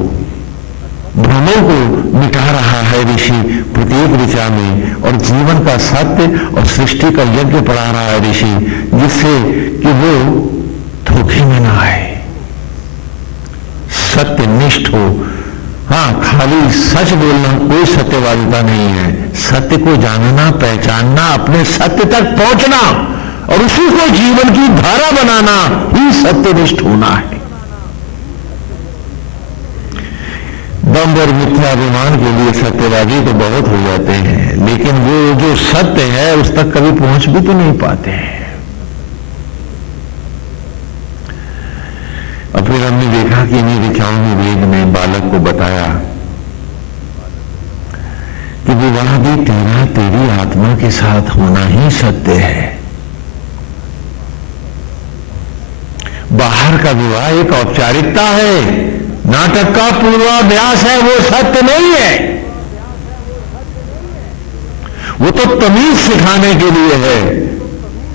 भ्रमों को मिटा रहा है ऋषि प्रत्येक ऋचा में, और जीवन का सत्य और सृष्टि का यज्ञ पढ़ा रहा है ऋषि, जिससे कि वो धोखे में ना आए, सत्यनिष्ठ हो। हाँ, खाली सच बोलना कोई सत्यवादिता नहीं है, सत्य को जानना, पहचानना, अपने सत्य तक पहुंचना और उसी को जीवन की धारा बनाना ही सत्यनिष्ठ होना है। दंभ और मिथ्याभिमान के लिए सत्यवादी तो बहुत हो जाते हैं, लेकिन वो जो सत्य है उस तक कभी पहुंच भी तो नहीं पाते हैं। और फिर हमने देखा कि इन्हीं ऋचाओं में वेद ने बालक को बताया कि विवाह भी तेरा तेरी आत्मा के साथ होना ही सत्य है। बाहर का विवाह एक औपचारिकता है, नाटक का पूर्वाभ्यास है, वो सत्य नहीं है। वो तो तमीज सिखाने के लिए है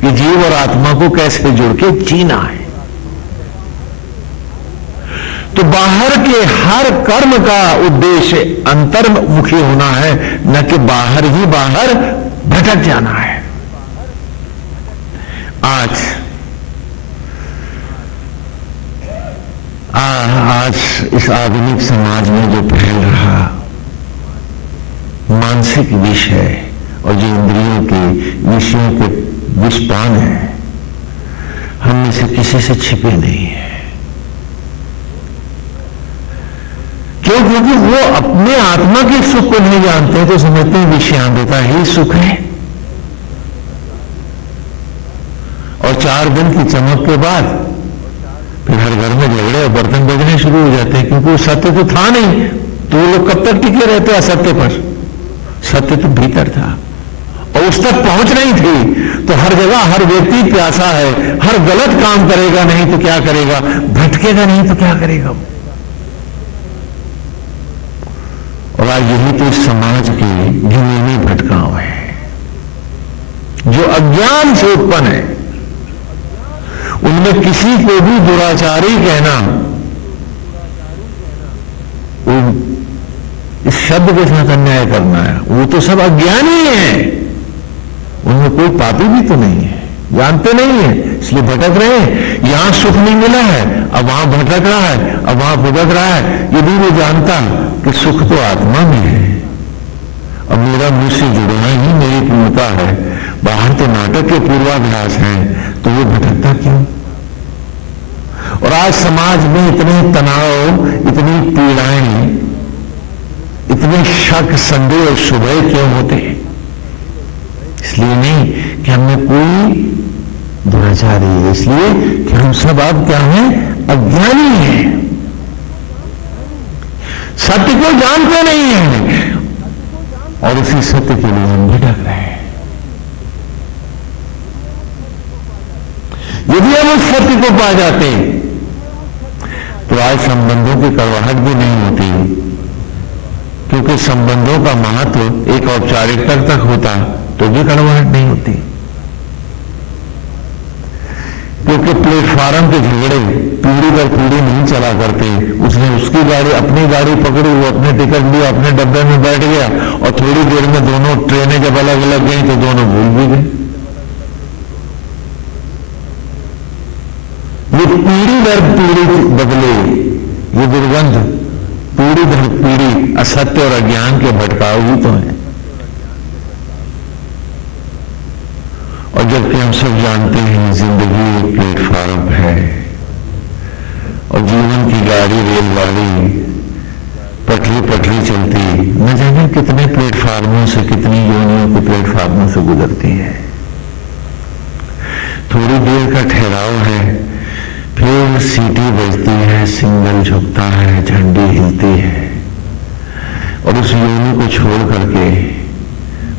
कि जीव और आत्मा को कैसे जुड़ के जीना है। तो बाहर के हर कर्म का उद्देश्य अंतर्मुखी होना है, न कि बाहर ही बाहर भटक जाना है। आज इस आधुनिक समाज में जो फैल रहा मानसिक विष है और जो इंद्रियों के विषयों के विषपान है, हम में से किसी से छिपे नहीं है। क्यों? क्योंकि वो अपने आत्मा के सुख को नहीं जानते हैं, तो समझते हैं विषयांतता ही सुख है, और 4 दिन की चमक के बाद फिर हर घर में झगड़े और बर्तन बजने शुरू हो जाते हैं, क्योंकि वो सत्य तो था नहीं, तो वो लोग कब तक टिके रहते असत्य पर? सत्य तो भीतर था और उस तक पहुंच नहीं थी। तो हर जगह हर व्यक्ति प्यासा है, हर गलत काम करेगा नहीं तो क्या करेगा, भटकेगा नहीं तो क्या करेगा। और आज यही तो इस समाज के गिने भटकाव है जो अज्ञान से उत्पन्न है। उनमें किसी को भी दुराचारी कहना, इस शब्द के साथ अन्याय करना है, वो तो सब अज्ञानी है, उनमें कोई पापी भी तो नहीं है, जानते नहीं है, इसलिए भटक रहे हैं। यहां सुख नहीं मिला है, अब वहां भटक रहा है, अब वहां भुगत रहा है। यदि वो जानता कि सुख तो आत्मा में है, अब मेरा मुंह से जुड़ना ही मेरी पूर्णता है, बाहर तो नाटक के पूर्वाभ्यास है, तो वो भटकता क्यों? और आज समाज में इतने तनाव, इतनी पीड़ाएं, इतने शक, संदेह और शुभय क्यों होते हैं? इसलिए नहीं कि हमें कोई दुराचारी है, इसलिए कि हम सब अब क्या हैं? अज्ञानी हैं, सत्य को जानते नहीं हैं, और उसी सत्य के लिए हम भटक रहे हैं। यदि हम उस सत्य को पा जाते तो आज संबंधों की कड़वाहट भी नहीं होती, क्योंकि संबंधों का महत्व एक औपचारिकता तक होता तो भी कड़वाहट नहीं होती। क्योंकि प्लेटफार्म के झगड़े पीढ़ी दर पीढ़ी नहीं चला करते। उसने उसकी गाड़ी, अपनी गाड़ी पकड़ी, वो अपने टिकट लिया, अपने डब्बे में बैठ गया, और थोड़ी देर में दोनों ट्रेनें जब अलग अलग गई तो दोनों भूल भी गए। ये पीढ़ी दर पीढ़ी बदले, ये दुर्गंध पीढ़ी दर पीढ़ी असत्य और अज्ञान के भटकाव ही तो है। और जबकि हम सब जानते हैं जिंदगी एक प्लेटफॉर्म है और जीवन की गाड़ी, रेलगाड़ी पटरी पटरी चलती न जाने कितने प्लेटफार्मों से, कितनी योनियों के प्लेटफार्मों से गुजरती है। थोड़ी देर का ठहराव है, फिर सीटी बजती है, सिग्नल झुकता है, झंडी हिलती है और उस योनि को छोड़ करके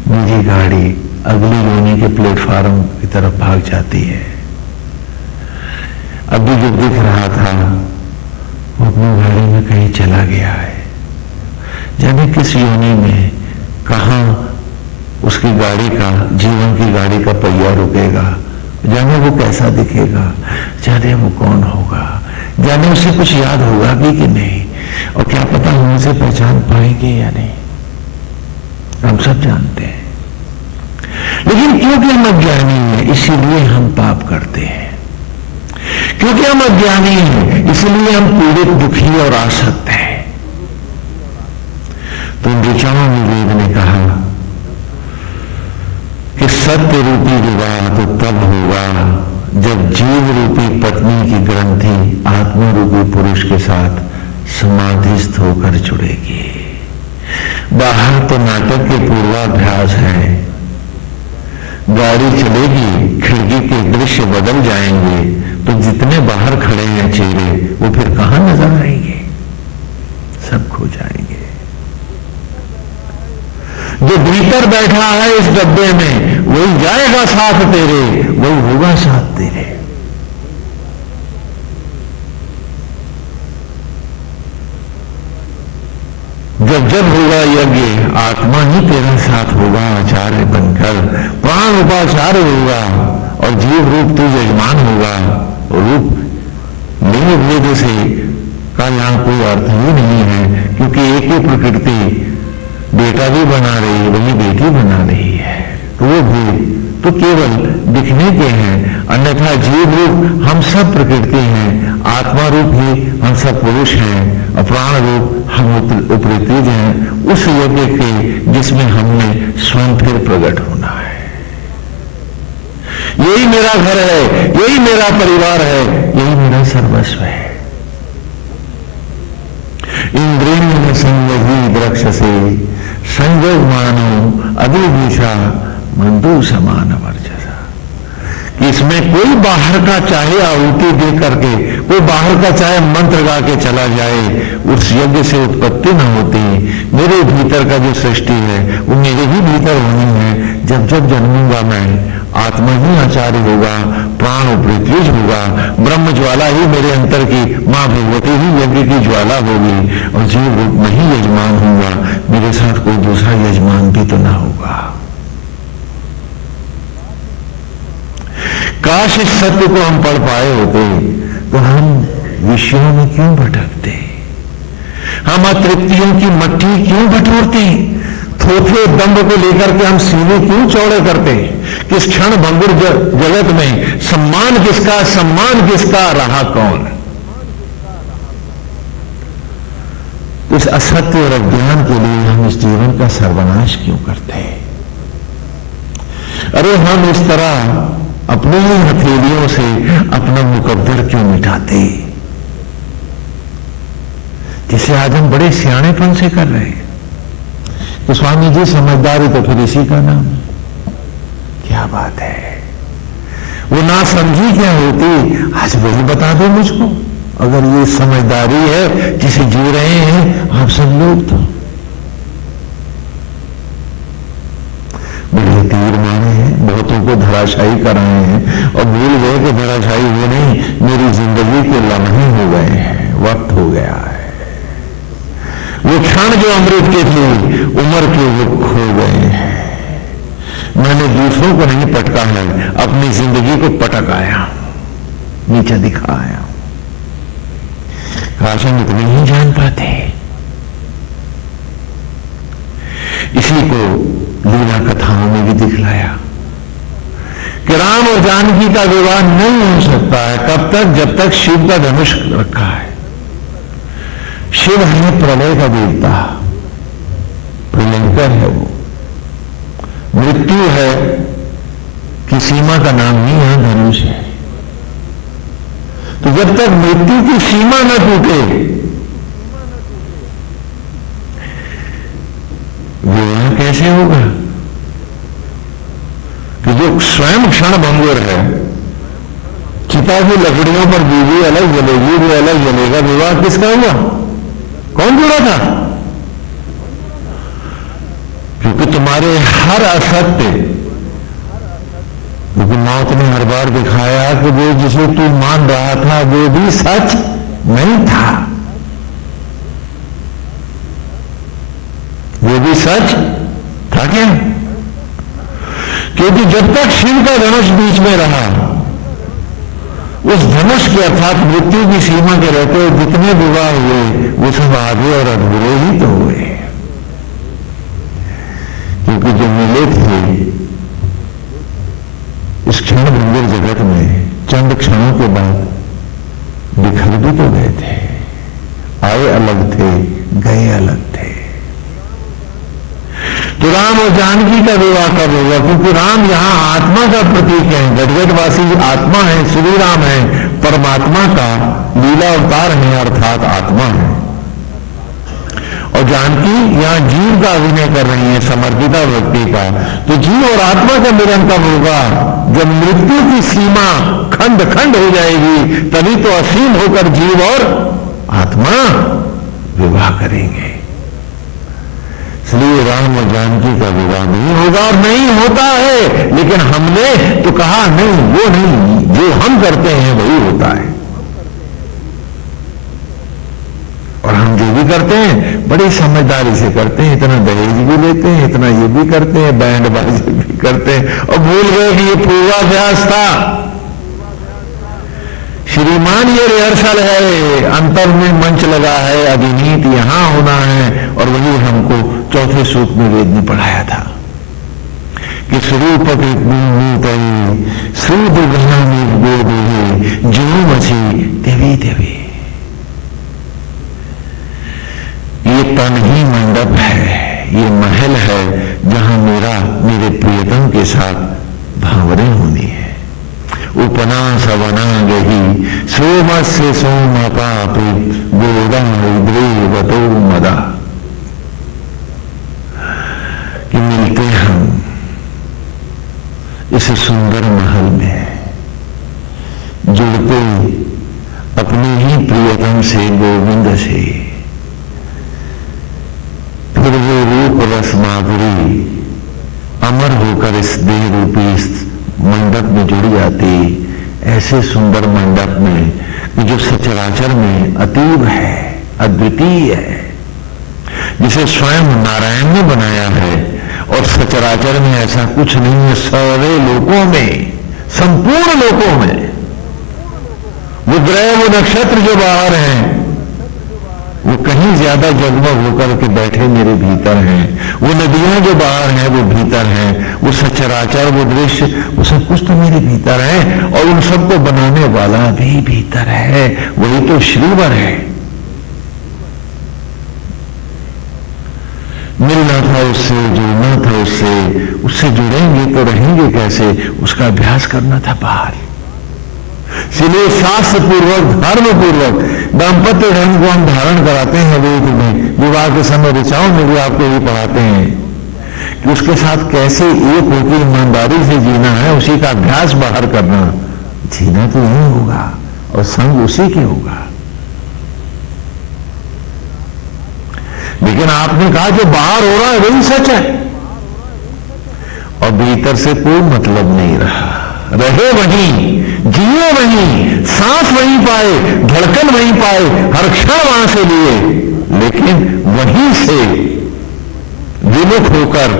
मेरी गाड़ी अगली योनि के प्लेटफार्म की तरफ भाग जाती है। अभी जो दिख रहा था वो अपनी गाड़ी में कहीं चला गया है, जाने किस योनि में, कहां उसकी गाड़ी का, जीवन की गाड़ी का पहिया रुकेगा, जाने वो कैसा दिखेगा, जाने वो कौन होगा, जाने उसे कुछ याद होगा कि नहीं, और क्या पता हम उसे पहचान पाएंगे या नहीं। हम सब जानते हैं, लेकिन क्योंकि हम अज्ञानी हैं इसीलिए हम पाप करते हैं। क्योंकि हम अज्ञानी हैं इसलिए हम पीड़ित, दुखी और आसक्त हैं। तो इन ऋचाओं में वेद ने कहा कि सत्य रूपी विवाह तो तब होगा जब जीव रूपी पत्नी की ग्रंथि आत्मा रूपी पुरुष के साथ समाधिस्थ होकर जुड़ेगी। बाहर तो नाटक के पूर्वाभ्यास है, गाड़ी चलेगी, खिड़की के दृश्य बदल जाएंगे, तो जितने बाहर खड़े हैं चेहरे वो फिर कहां नजर आएंगे, सब खो जाएंगे। जो भीतर बैठा है इस डब्बे में वही जाएगा साथ तेरे, वही होगा साथ तेरे। जब जब होगा यज्ञ आत्मा ही तेरा साथ होगा आचार्य बनकर, प्राण उपाचार्य होगा और जीव रूप तू यजमान होगा। रूप लिंग भेद से का यहां कोई अर्थ ही नहीं है, क्योंकि एक ही प्रकृति बेटा भी बना रही है, वही बेटी बना रही है, तो वो भेद तो केवल दिखने के हैं। अन्यथा जीव रूप हम सब प्रकृति हैं, आत्मा रूप ही हम सब पुरुष हैं, और प्राण रूप हम उपरितिज हैं उस यज्ञ के जिसमें हमने स्वयं फिर प्रकट होना है। यही मेरा घर है, यही मेरा परिवार है, यही मेरा सर्वस्व है। इंद्रिय संयही वृक्ष से संयोग मानो अभिभूषा मंदू समान वर्चसा। कि इसमें कोई बाहर का चाहे आहुति दे करके, कोई बाहर का चाहे मंत्र गा के चला जाए, उस यज्ञ से उत्पत्ति न होती। मेरे भीतर का जो सृष्टि है वो मेरे ही भीतर होनी है। जब जब जन्मूंगा मैं आत्मा ही आचार्य होगा, प्राण उपरितज होगा, ब्रह्म ज्वाला ही मेरे अंतर की मां भगवती ही यज्ञ की ज्वाला होगी, और जीव रूप में ही यजमान होगा। मेरे साथ कोई दूसरा यजमान भी तो ना होगा। काश इस सत्य को हम पढ़ पाए होते तो हम विषयों में क्यों भटकते, हम अतृप्तियों की मट्टी क्यों बटोरते, थोथे दंभ को लेकर के हम सीने क्यों चौड़े करते। किस क्षण भंगुर जगत में सम्मान किसका, सम्मान किसका, रहा कौन। इस असत्य और अज्ञान के लिए हम इस जीवन का सर्वनाश क्यों करते हैं। अरे हम इस तरह अपनी ही हथेलियों से अपना मुकद्दर क्यों मिटाते, जिसे आज हम बड़े सियाणेपन से कर रहे हैं। तो स्वामी जी समझदारी तो फिर इसी का नाम, क्या बात है। वो ना समझी क्या होती, आज वही बता दो मुझको। अगर ये समझदारी है जिसे जी रहे हैं आप सब लोग, तो बड़े तीर मारे हैं, बहुतों को धराशायी कराए हैं, और भूल गए कि धराशायी वो नहीं, मेरी जिंदगी के लम्हे हो गए हैं, वक्त हो गया है। वो क्षण जो अमृत के थे उम्र के वो खो गए हैं। मैंने दूसरों को नहीं पटका है, अपनी जिंदगी को पटक आया, नीचे दिखाया। काश हम इतने ही जान पाते। इसी को लीला कथाओं में भी दिखलाया कि राम और जानकी जानकी का विवाह नहीं हो सकता है। कब तक? जब तक शिव का धनुष रखा है। शिव है प्रलय का देवता, प्रलयंकर है वो। मृत्यु है कि सीमा का नाम ही यहां धनुष है। तो जब तक मृत्यु की सीमा न टूटे, विवाह कैसे होगा? कि जो स्वयं क्षण भंगुर है, चिता की लकड़ियों पर बीवी अलग जलेगी, वो अलग जलेगा, विवाह किसका हुआ? कौन जुड़ा था? क्योंकि तुम्हारे हर असत्य, क्योंकि मौत ने हर बार दिखाया कि वो जिसे तू मान रहा था वो भी सच नहीं था, वो भी सच था क्या? क्योंकि जब तक शिव का धनुष बीच में रहा, उस धनुष के अर्थात मृत्यु की सीमा के रहते हुए जितने विवाह हुए वो सब आधे और अधूरे ही तो हुए। क्योंकि जो मिले थे इस क्षण भंगुर जगत में, चंद क्षणों के बाद बिखर भी तो गए थे। आए अलग थे, गए अलग थे। तो राम और जानकी का विवाह कब होगा? क्योंकि राम यहां आत्मा का प्रतीक है, गदगदवासी आत्मा है, श्री राम है, परमात्मा का लीला अवतार है, अर्थात आत्मा है। और जानकी यहां जीव का अभिनय कर रही है, समर्पिता व्यक्ति का। तो जीव और आत्मा का मिलन कब होगा? जब मृत्यु की सीमा खंड खंड हो जाएगी, तभी तो असीम होकर जीव और आत्मा विवाह करेंगे। इसलिए राम और जानकी का विवाह नहीं होगा और नहीं होता है। लेकिन हमने तो कहा नहीं, वो नहीं, जो हम करते हैं वही होता है। और हम जो भी करते हैं बड़ी समझदारी से करते हैं। इतना दहेज भी लेते हैं, इतना ये भी करते हैं, बैंड बाजी भी करते हैं, और भूल गए कि ये पूर्वाभ्यास था। श्रीमान ये रिहर्सल है, अंतर में मंच लगा है, अभिनीत यहां होना है। और वही हमको चौथे सूत्र में वेद ने पढ़ाया था कि स्वरूप जो मसी देवी देवी। ये तन ही मंडप है, ये महल है जहां मेरे प्रियतम के साथ भावरें होनी है। उपना सवना गही सोमस्य सोमपापि गोदा द्रेवतो मदा। कि मिलते हम इस सुंदर महल में, जुड़ते अपने ही प्रियतम से, गोविंद से। फिर वो रूप रस माधुरी अमर होकर इस देह रूपी मंडप में जुड़ जाती। ऐसे सुंदर मंडप में कि जो सचराचर में अतीब है, अद्वितीय है, जिसे स्वयं नारायण ने बनाया है। और सचराचर में ऐसा कुछ नहीं है। सारे लोकों में, संपूर्ण लोकों में, वो ग्रह, वो नक्षत्र जो बाहर हैं, वो कहीं ज्यादा जगमग होकर के बैठे मेरे भीतर हैं। वो नदियां जो बाहर हैं वो भीतर हैं। वो सचराचर, वो दृश्य, वो सब कुछ तो मेरे भीतर है। और उन सबको बनाने वाला भी भीतर है, वही तो श्रीवर है। मिलना था उससे, जुड़ना था उससे जुड़ेंगे तो रहेंगे कैसे? उसका अभ्यास करना था बाहर। इसलिए शास्त्र पूर्वक, धर्म पूर्वक दाम्पत्य धर्म को हम धारण कराते हैं। वेद में विवाह के समय ऋचाओं में भी आपको ये पढ़ाते हैं कि उसके साथ कैसे एक होकर ईमानदारी से जीना है, उसी का अभ्यास बाहर करना। जीना तो यही होगा और संग उसी के होगा। लेकिन आपने कहा जो बाहर हो रहा है वही सच है, और भीतर से कोई मतलब नहीं रहा। रहे वहीं, जिए वहीं, सांस वहीं पाए, धड़कन वहीं पाए, हर क्षण वहां से लिए, लेकिन वहीं से विमुख होकर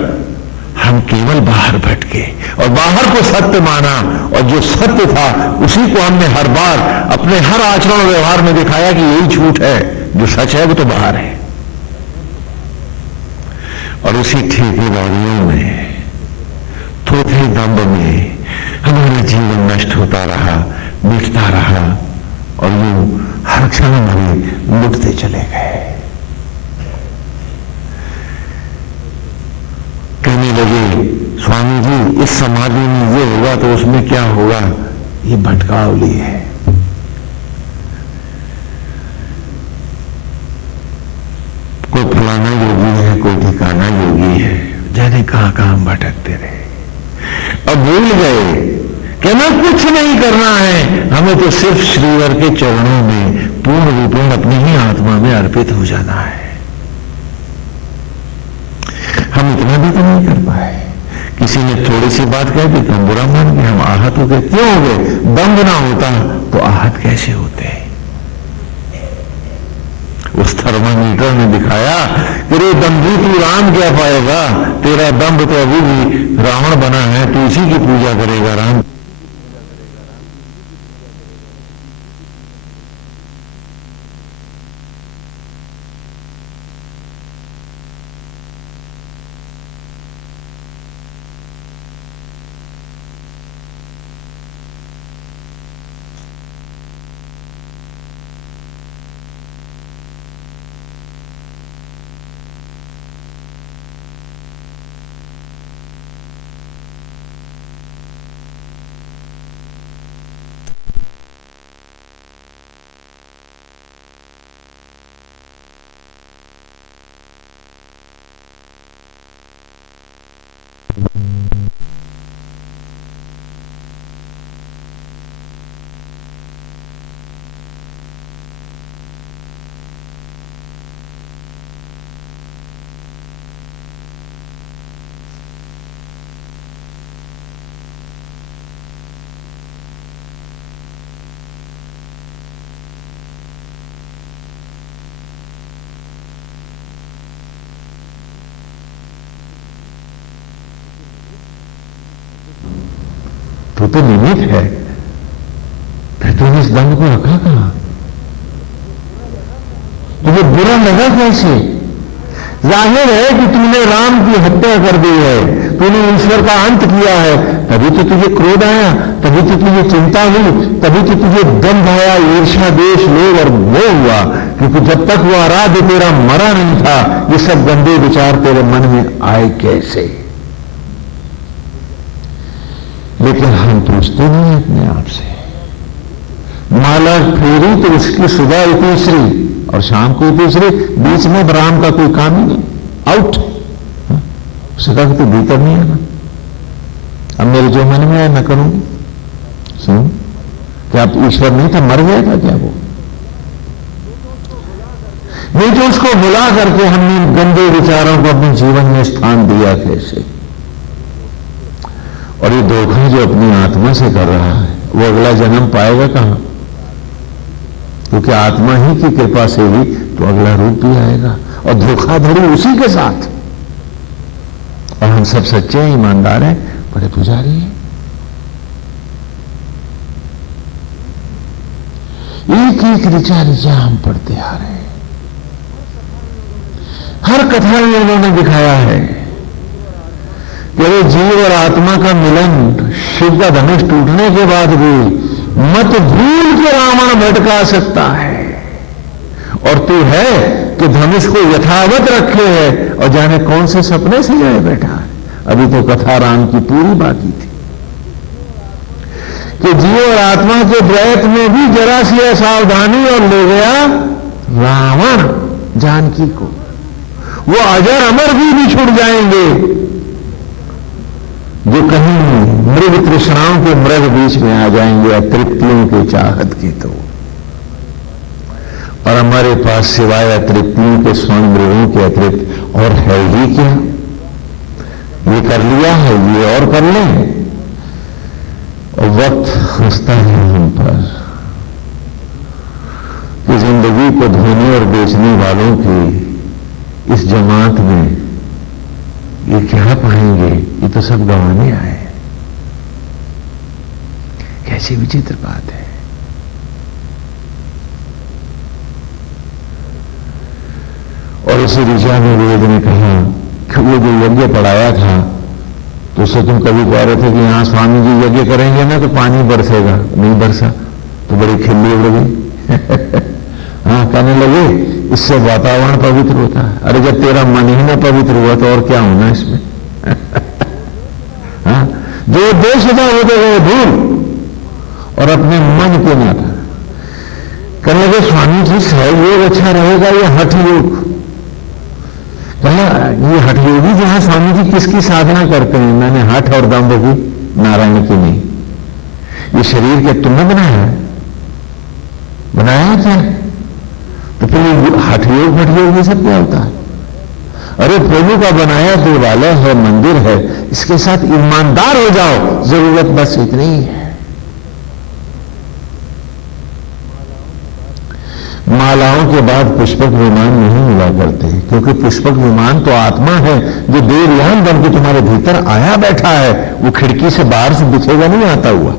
हम केवल बाहर भटके और बाहर को सत्य माना। और जो सत्य था उसी को हमने हर बार अपने हर आचरण व्यवहार में दिखाया कि यही झूठ है, जो सच है वो तो बाहर है। और उसी ठेकेदारियों में, थोथे दम्भ में, हमारा जीवन नष्ट होता रहा, मिटता रहा और यूं हर क्षण हमें लुटते चले गए। कहने लगे स्वामी जी इस समाधि में ये होगा तो उसमें क्या होगा, ये भटकावली है। कोई फलाना योगी है, कोई ठिकाना योगी है, जाने कहां कहां भटकते रहे। अब भूल गए कि हमें कुछ नहीं करना है, हमें तो सिर्फ श्रीवर के चरणों में पूर्ण रूपेण अपनी ही आत्मा में अर्पित हो जाना है। हम इतना भी तो नहीं कर पाए। किसी ने थोड़ी सी बात कह दी तो हम बुरा मान गए, हम आहत हो गए। क्यों हो गए? दम्भ ना होता तो आहत कैसे होते? उस थर्मामीटर ने दिखाया कि रे दम्भी तू राम क्या पाएगा, तेरा दम्भ तो अभी भी रावण बना है, तू इसी की पूजा करेगा राम। तो निमित है, फिर तूने इस दंड को रखा कहां? तुझे बुरा लगा कैसे? जाहिर है कि तूने राम की हत्या कर दी है, तूने ईश्वर का अंत किया है, तभी तो तुझे क्रोध आया, तभी तो तुझे चिंता हुई, तभी तो तुझे दंभ आया, ईर्ष्या, द्वेष, लोभ और मोह हुआ। क्योंकि जब तक वो आराध्य तेरा मरा नहीं था, ये सब गंदे विचार तेरे मन में आए कैसे? लेकिन हम पूछते नहीं अपने आप से। माला फेरी तो उसकी सुबह तीसरी और शाम को तीसरी, बीच में राम का कोई काम ही नहीं, आउट। उससे कहा कि तू भीतर नहीं आना, अब मेरे जो मन में आया मैं करूंगी। सुन, क्या आप ईश्वर नहीं था, मर गया था क्या वो? नहीं तो उसको बुला करके हमने गंदे विचारों को अपने जीवन में स्थान दिया कैसे? और ये धोखा जो अपनी आत्मा से कर रहा है, वो अगला जन्म पाएगा कहां? क्योंकि आत्मा ही की कृपा से ही तो अगला रूप भी आएगा, और धोखाधड़ी उसी के साथ। और हम सब सच्चे हैं, ईमानदार हैं, बड़े पुजारी हैं। एक एक ऋचा ऋचा हम पढ़ते आ रहे हैं। हर कथा में उन्होंने दिखाया है कि जीव और आत्मा का मिलन, शिव का धनुष टूटने के बाद भी मत भूल के रावण भटका सकता है, और तू है कि धनुष को यथावत रखे है और जाने कौन से सपने से जाए बैठा है। अभी तो कथा राम की पूरी बाकी थी कि जीव और आत्मा के द्वैत में भी जरा सी असावधानी और ले गया रावण जानकी को। वो अजर अमर भी छूट जाएंगे जो कहीं मृग तृष्णाओं के मृग बीच में आ जाएंगे, अतृप्तियों के चाहत की तो। और हमारे पास सिवाय अतृप्तियों के स्वर्ण मृगों के अतिरिक्त और है ही क्या? ये कर लिया है, ये और कर लें। और वक्त हंसता है हम पर कि जिंदगी को धोने और बेचने वालों की इस जमात में ये क्या पाएंगे? ये तो सब गंवाने आए। कैसी विचित्र बात है। और इसी ऋचा में वेद ने कहा कि वो जो यज्ञ पढ़ाया था तो उससे तुम कभी कह रहे थे कि यहां स्वामी जी यज्ञ करेंगे ना तो पानी बरसेगा, नहीं बरसा, तो बड़ी खिल्ली उड़ गई। हाँ, कहने लगे इससे वातावरण पवित्र होता है। अरे जब तेरा मन ही ना पवित्र हुआ तो और क्या होना इसमें। हाँ, जो उद्देश्य था वो तो गए भूल और अपने मन के ना था। कहने लगे स्वामी जी सह योग अच्छा रहेगा या हठ योग। कहना ये हठ योगी जो है स्वामी जी किसकी साधना करते हैं। मैंने हठ और दम्भ की, नारायण की नहीं। ये शरीर के तुमने बनाया है, बनाया क्या? तो फिर हठ योग ये सब क्या होता है? अरे प्रभु का बनाया देवालय है, मंदिर है, इसके साथ ईमानदार हो जाओ, जरूरत बस इतनी ही है। मालाओं के बाद पुष्पक विमान नहीं मिला करते, क्योंकि पुष्पक विमान तो आत्मा है जो देवयान बन के तुम्हारे भीतर आया बैठा है। वो खिड़की से बाहर से दिखेगा नहीं आता हुआ,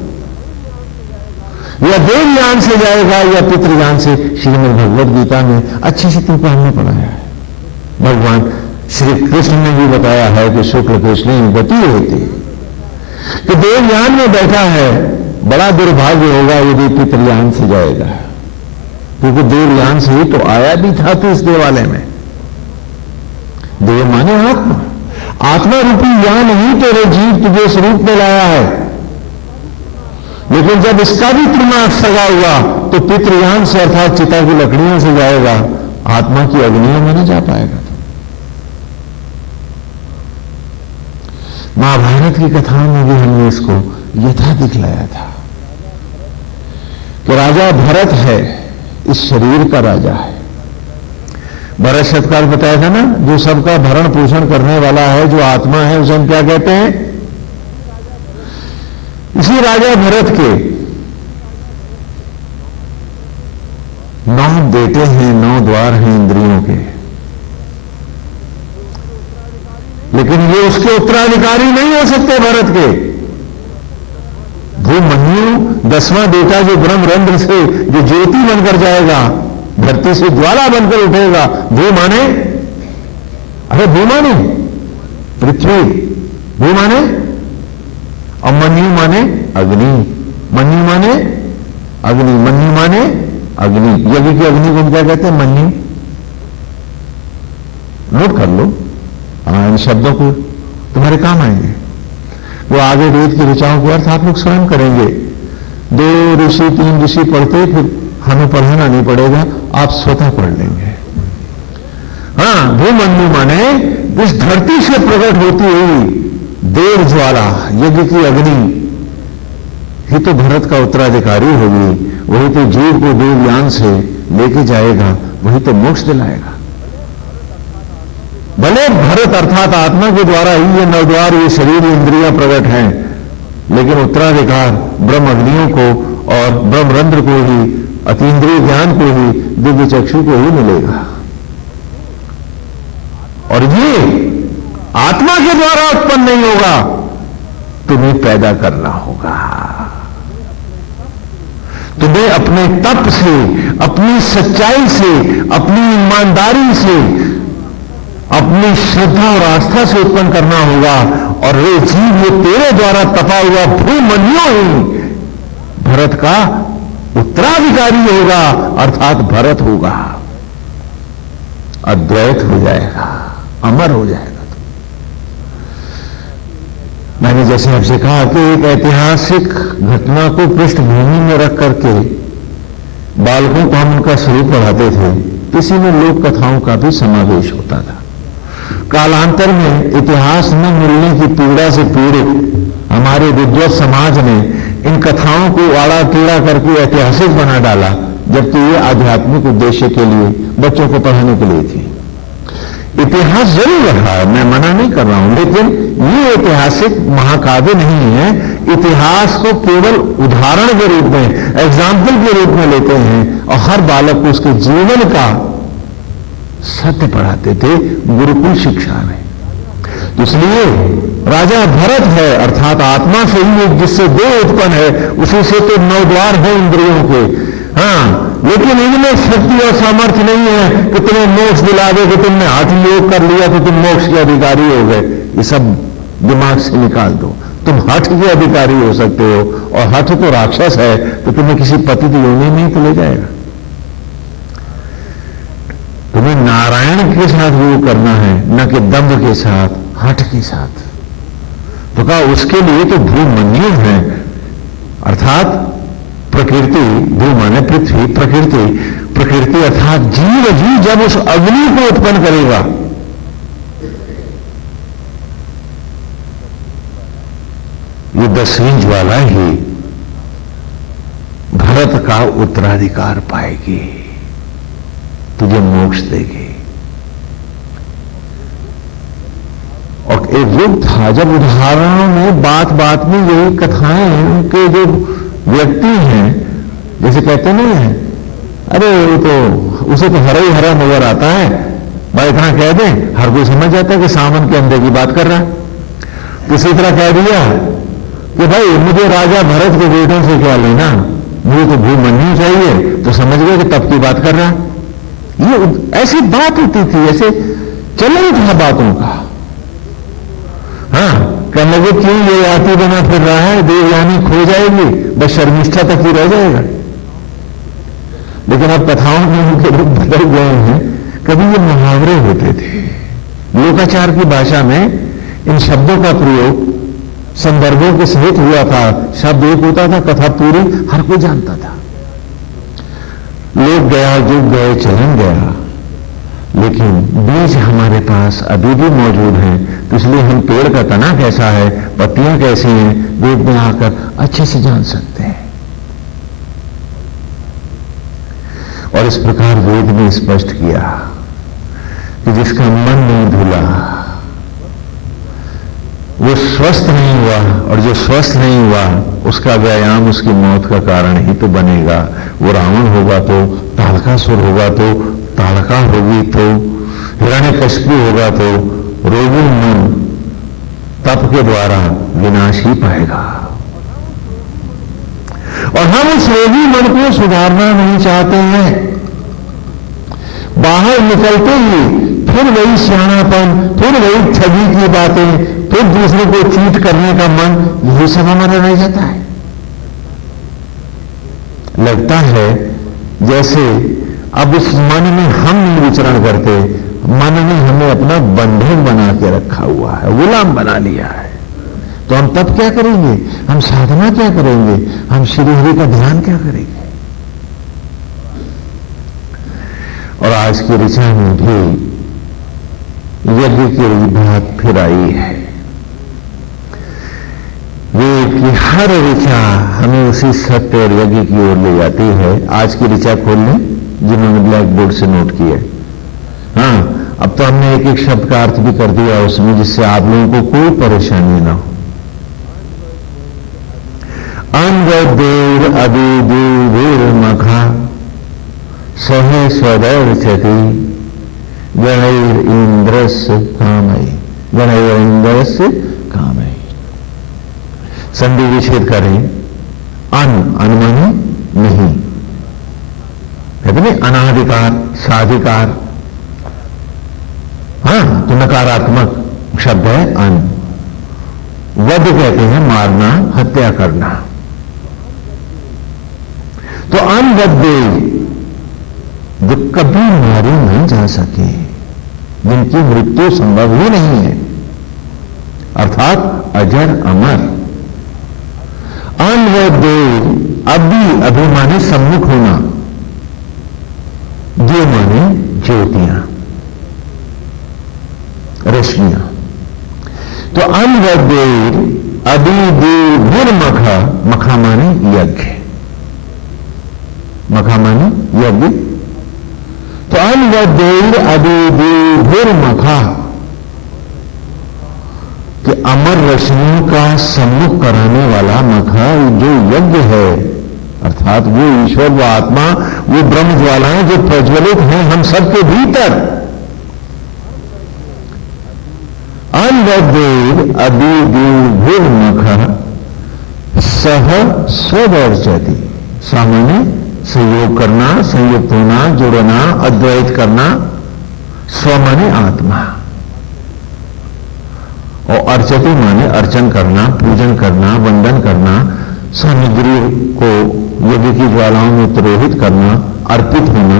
या देवयान से जाएगा या पितृयान से। श्रीमद् भगवद गीता में अच्छी से तुमको हमने पढ़ाया है। भगवान श्री कृष्ण ने भी बताया है कि शुक्ल कृष्ण गति होती है, कि देवयान में बैठा है, बड़ा दुर्भाग्य होगा यदि पितृयान से जाएगा, क्योंकि देवयान से ही तो आया भी था तो इस देवालय में। देव माने आत्मा, आत्मा रूपी यान ही तेरे जीव तुझे इस रूप में लाया है। लेकिन जब इसका भी त्रिमाग सगा हुआ तो पितृयान से अर्थात चिता की लकड़ियों से जाएगा, आत्मा की अग्नियों में नहीं जा पाएगा। महाभारत की कथाओं में भी हमने इसको यथा दिखलाया था कि राजा भरत है, इस शरीर का राजा है। भरत शतकाल बताया था ना, जो सबका भरण पोषण करने वाला है, जो आत्मा है, उसे हम क्या कहते हैं? इसी राजा भरत के 9 बेटे हैं, 9 द्वार हैं इंद्रियों के, लेकिन ये उसके उत्तराधिकारी नहीं हो सकते भरत के। भूमन्यु 10वां बेटा जो ब्रह्मरंध्र से जो ज्योति बनकर जाएगा, धरती से ज्वाला बनकर उठेगा। भू माने, अरे भू माने पृथ्वी, भू माने, और मन्यु माने अग्नि, मन्यु माने अग्नि, मन्यु माने अग्नि। यज्ञ की अग्नि को क्या कहते हैं? मन्यु। नोट कर लो, इन शब्दों को तुम्हारे काम आएंगे। वो आगे वेद की ऋचाओं के अर्थ आप लोग स्वयं करेंगे। 2 ऋषि 3 ऋषि पढ़ते, फिर हमें पढ़ाना नहीं पड़ेगा, आप स्वतः पढ़ लेंगे। हाँ, भूमन्यु माने इस धरती से प्रकट होती हुई देव ज्वाला, यज्ञ की अग्नि ही तो भरत का उत्तराधिकारी होगी। वही तो जीव को देवयान से लेके जाएगा, वही तो मोक्ष दिलाएगा। भले भरत अर्थात आत्मा के द्वारा ही ये 9 द्वार, ये शरीर, इंद्रियां प्रकट हैं, लेकिन उत्तराधिकार ब्रह्म अग्नियों को और ब्रह्मरंध्र को ही, अतीन्द्रिय ज्ञान को ही, दिव्य चक्षु को ही मिलेगा। और ये आत्मा के द्वारा उत्पन्न नहीं होगा, तुम्हें पैदा करना होगा। तुम्हें अपने तप से, अपनी सच्चाई से, अपनी ईमानदारी से, अपनी श्रद्धा और आस्था से उत्पन्न करना होगा। और वे जीव ये तेरे द्वारा तपा हुआ भूमन्यु ही भरत का उत्तराधिकारी होगा, अर्थात भरत होगा, अद्वैत हो जाएगा, अमर हो जाएगा। मैंने जैसे आपसे कहा कि एक ऐतिहासिक घटना को पृष्ठभूमि में रख करके बालकों को हम उनका स्वरूप पढ़ाते थे, किसी में लोक कथाओं का भी समावेश होता था। कालांतर में इतिहास न मिलने की पीड़ा से पीड़ित हमारे विद्वत समाज ने इन कथाओं को आड़ा टेढ़ा करके ऐतिहासिक बना डाला, जबकि ये आध्यात्मिक उद्देश्य के लिए, बच्चों को पढ़ाने के लिए थी। इतिहास जरूर रहा है, मैं मना नहीं कर रहा हूं, लेकिन ये ऐतिहासिक महाकाव्य नहीं है। इतिहास को केवल उदाहरण के रूप में, एग्जाम्पल के रूप में लेते हैं और हर बालक को उसके जीवन का सत्य पढ़ाते थे गुरुकुल शिक्षा में। तो इसलिए राजा भरत है, अर्थात आत्मा से ही जिससे देह उत्पन्न है, उसी से तो 9 द्वार है इंद्रियों के। हाँ, लेकिन इनमें शक्ति और सामर्थ्य नहीं है कि तुम्हें मोक्ष दिला दे, कि तुमने हठ योग कर लिया तो तुम मोक्ष के अधिकारी हो गए। ये सब दिमाग से निकाल दो। तुम हठ के अधिकारी हो सकते हो, और हठ तो राक्षस है, तो तुम्हें किसी पतित योनि में ही तो ले जाएगा। तुम्हें नारायण के साथ योग करना है, न कि दंभ के साथ, हठ के साथ। तो कहा उसके लिए तो भूमन्यु है, अर्थात प्रकृति, भू माने पृथ्वी, प्रकृति, प्रकृति अर्थात जीव जी जब उस अग्नि को उत्पन्न करेगा, ये 10वीं ज्वाला ही भरत का उत्तराधिकार पाएगी, तुझे मोक्ष देगी। और एक युग था जब उदाहरणों में बात बात में यही कथाएं उनके जो व्यक्ति हैं, जैसे कहते नहीं है, अरे वो तो उसे तो हरा ही हरा नजर आता है, भाई इतना कह दें हर कोई समझ जाता है कि सावन के अंदर की बात कर रहा है। इसी तरह कह दिया कि भाई मुझे राजा भरत के बेटों से क्या लेना, मुझे तो भूमन्यु चाहिए, तो समझ गए कि तब की बात कर रहा है। ये ऐसी बात होती थी, ऐसे चलन था बातों का। हाँ, कहने लगे क्यों ये याति बना फिर रहा है, देवयानी खो जाएगी, बस शर्मिष्ठा तक ही रह जाएगा। लेकिन अब कथाओं में उनके रूप बदल गए हैं। कभी ये मुहावरे होते थे, लोकाचार की भाषा में इन शब्दों का प्रयोग संदर्भों के सहित हुआ था। शब्द एक होता था, कथा पूरी हर कोई जानता था। लोग गया, युग गए, चलन गया, लेकिन बीज हमारे पास अभी भी मौजूद हैं। तो इसलिए हम पेड़ का तना कैसा है, पत्तियां कैसी हैं, वेद में आकर अच्छे से जान सकते हैं। और इस प्रकार वेद ने स्पष्ट किया कि जिसका मन नहीं धुला वो स्वस्थ नहीं हुआ, और जो स्वस्थ नहीं हुआ उसका व्यायाम उसकी मौत का कारण ही तो बनेगा। वो रावण होगा तो, ताड़कासुर होगा तो, ताड़का होगी तो, हिरण्यकशिपु होगा तो, रोगी मन तप के द्वारा विनाश ही पाएगा। और हम उस रोगी मन को सुधारना नहीं चाहते हैं। बाहर निकलते ही फिर वही सियाणापन, फिर वही ठगी की बातें, फिर दूसरे को चीट करने का मन, यही सब हमारा रह जाता है। लगता है जैसे अब इस मन में हम नहीं विचरण करते, मन ने हमें अपना बंधन बना के रखा हुआ है, गुलाम बना लिया है। तो हम तब क्या करेंगे, हम साधना क्या करेंगे, हम श्री हरि का ध्यान क्या करेंगे। और आज की ऋचा में भी यज्ञ की बात फिर आई है। वेद की हर ऋचा हमें उसी सत्य और यज्ञ की ओर ले जाती है। आज की ऋचा खोल लें जिन्होंने ब्लैक बोर्ड से नोट किया। हाँ, अब तो हमने एक एक शब्द का अर्थ भी कर दिया उसमें, जिससे आप लोगों को कोई परेशानी ना हो। अन्वदेव अभिदेव मखा सह स्वदैव चति गणैर इंद्रस्य कामय, गणैर इंद्रस्य कामय। संधि विच्छेद करें। अनुमानी नहीं, कहते नहीं अनाधिकार साधिकार। हाँ, तो नकारात्मक शब्द है अन। वध कहते हैं मारना, हत्या करना। तो अनवद्देव जो कभी मारे नहीं जा सके, जिनकी मृत्यु संभव ही नहीं है, अर्थात अजर अमर। अनवद्देव अभी माने सम्मुख होना, जो माने ज्योतियां, रश्मियां। तो अनवद्देव अभिदेव मखा, मखा माने यज्ञ, मखा माने यज्ञ। तो अनवद्देव अभिदेव मखा कि अमर रश्मियों का सम्मुख कराने वाला मखा जो यज्ञ है, अर्थात वो ईश्वर, वो आत्मा, वो ब्रह्म ज्वालाएं जो प्रज्वलित हैं हम सबके भीतर। अनवद्देव अभिदेव मखा सह स्वदर्शति, सामान्य संयोग करना, संयुक्त होना, जुड़ना, अद्वैत करना। स्व माने आत्मा, और अर्चति माने अर्चन करना, पूजन करना, वंदन करना, सामग्री को यज्ञ की ज्वालाओं में तिरोहित करना, अर्पित होना।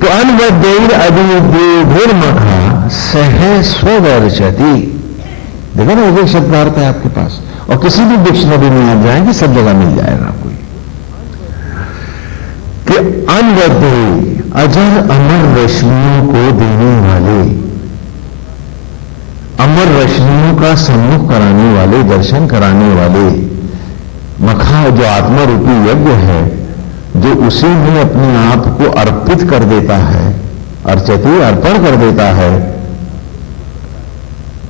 तो अनवद्यैर अभिदेवोर्मखा सह स्ववर्चति। देखो ना, एक शब्दार्थ है आपके पास, और किसी भी डिक्शनरी में आप जाएंगे सब जगह मिल जाएगा आपको कि अनवद्यैर अजर अमर रश्मियों को देने वाले, अमर रश्मियों का सम्मुख कराने वाले, दर्शन कराने वाले मखा जो आत्मा रूपी यज्ञ है, जो उसी में अपने आप को अर्पित कर देता है, अर्चति अर्पण कर देता है,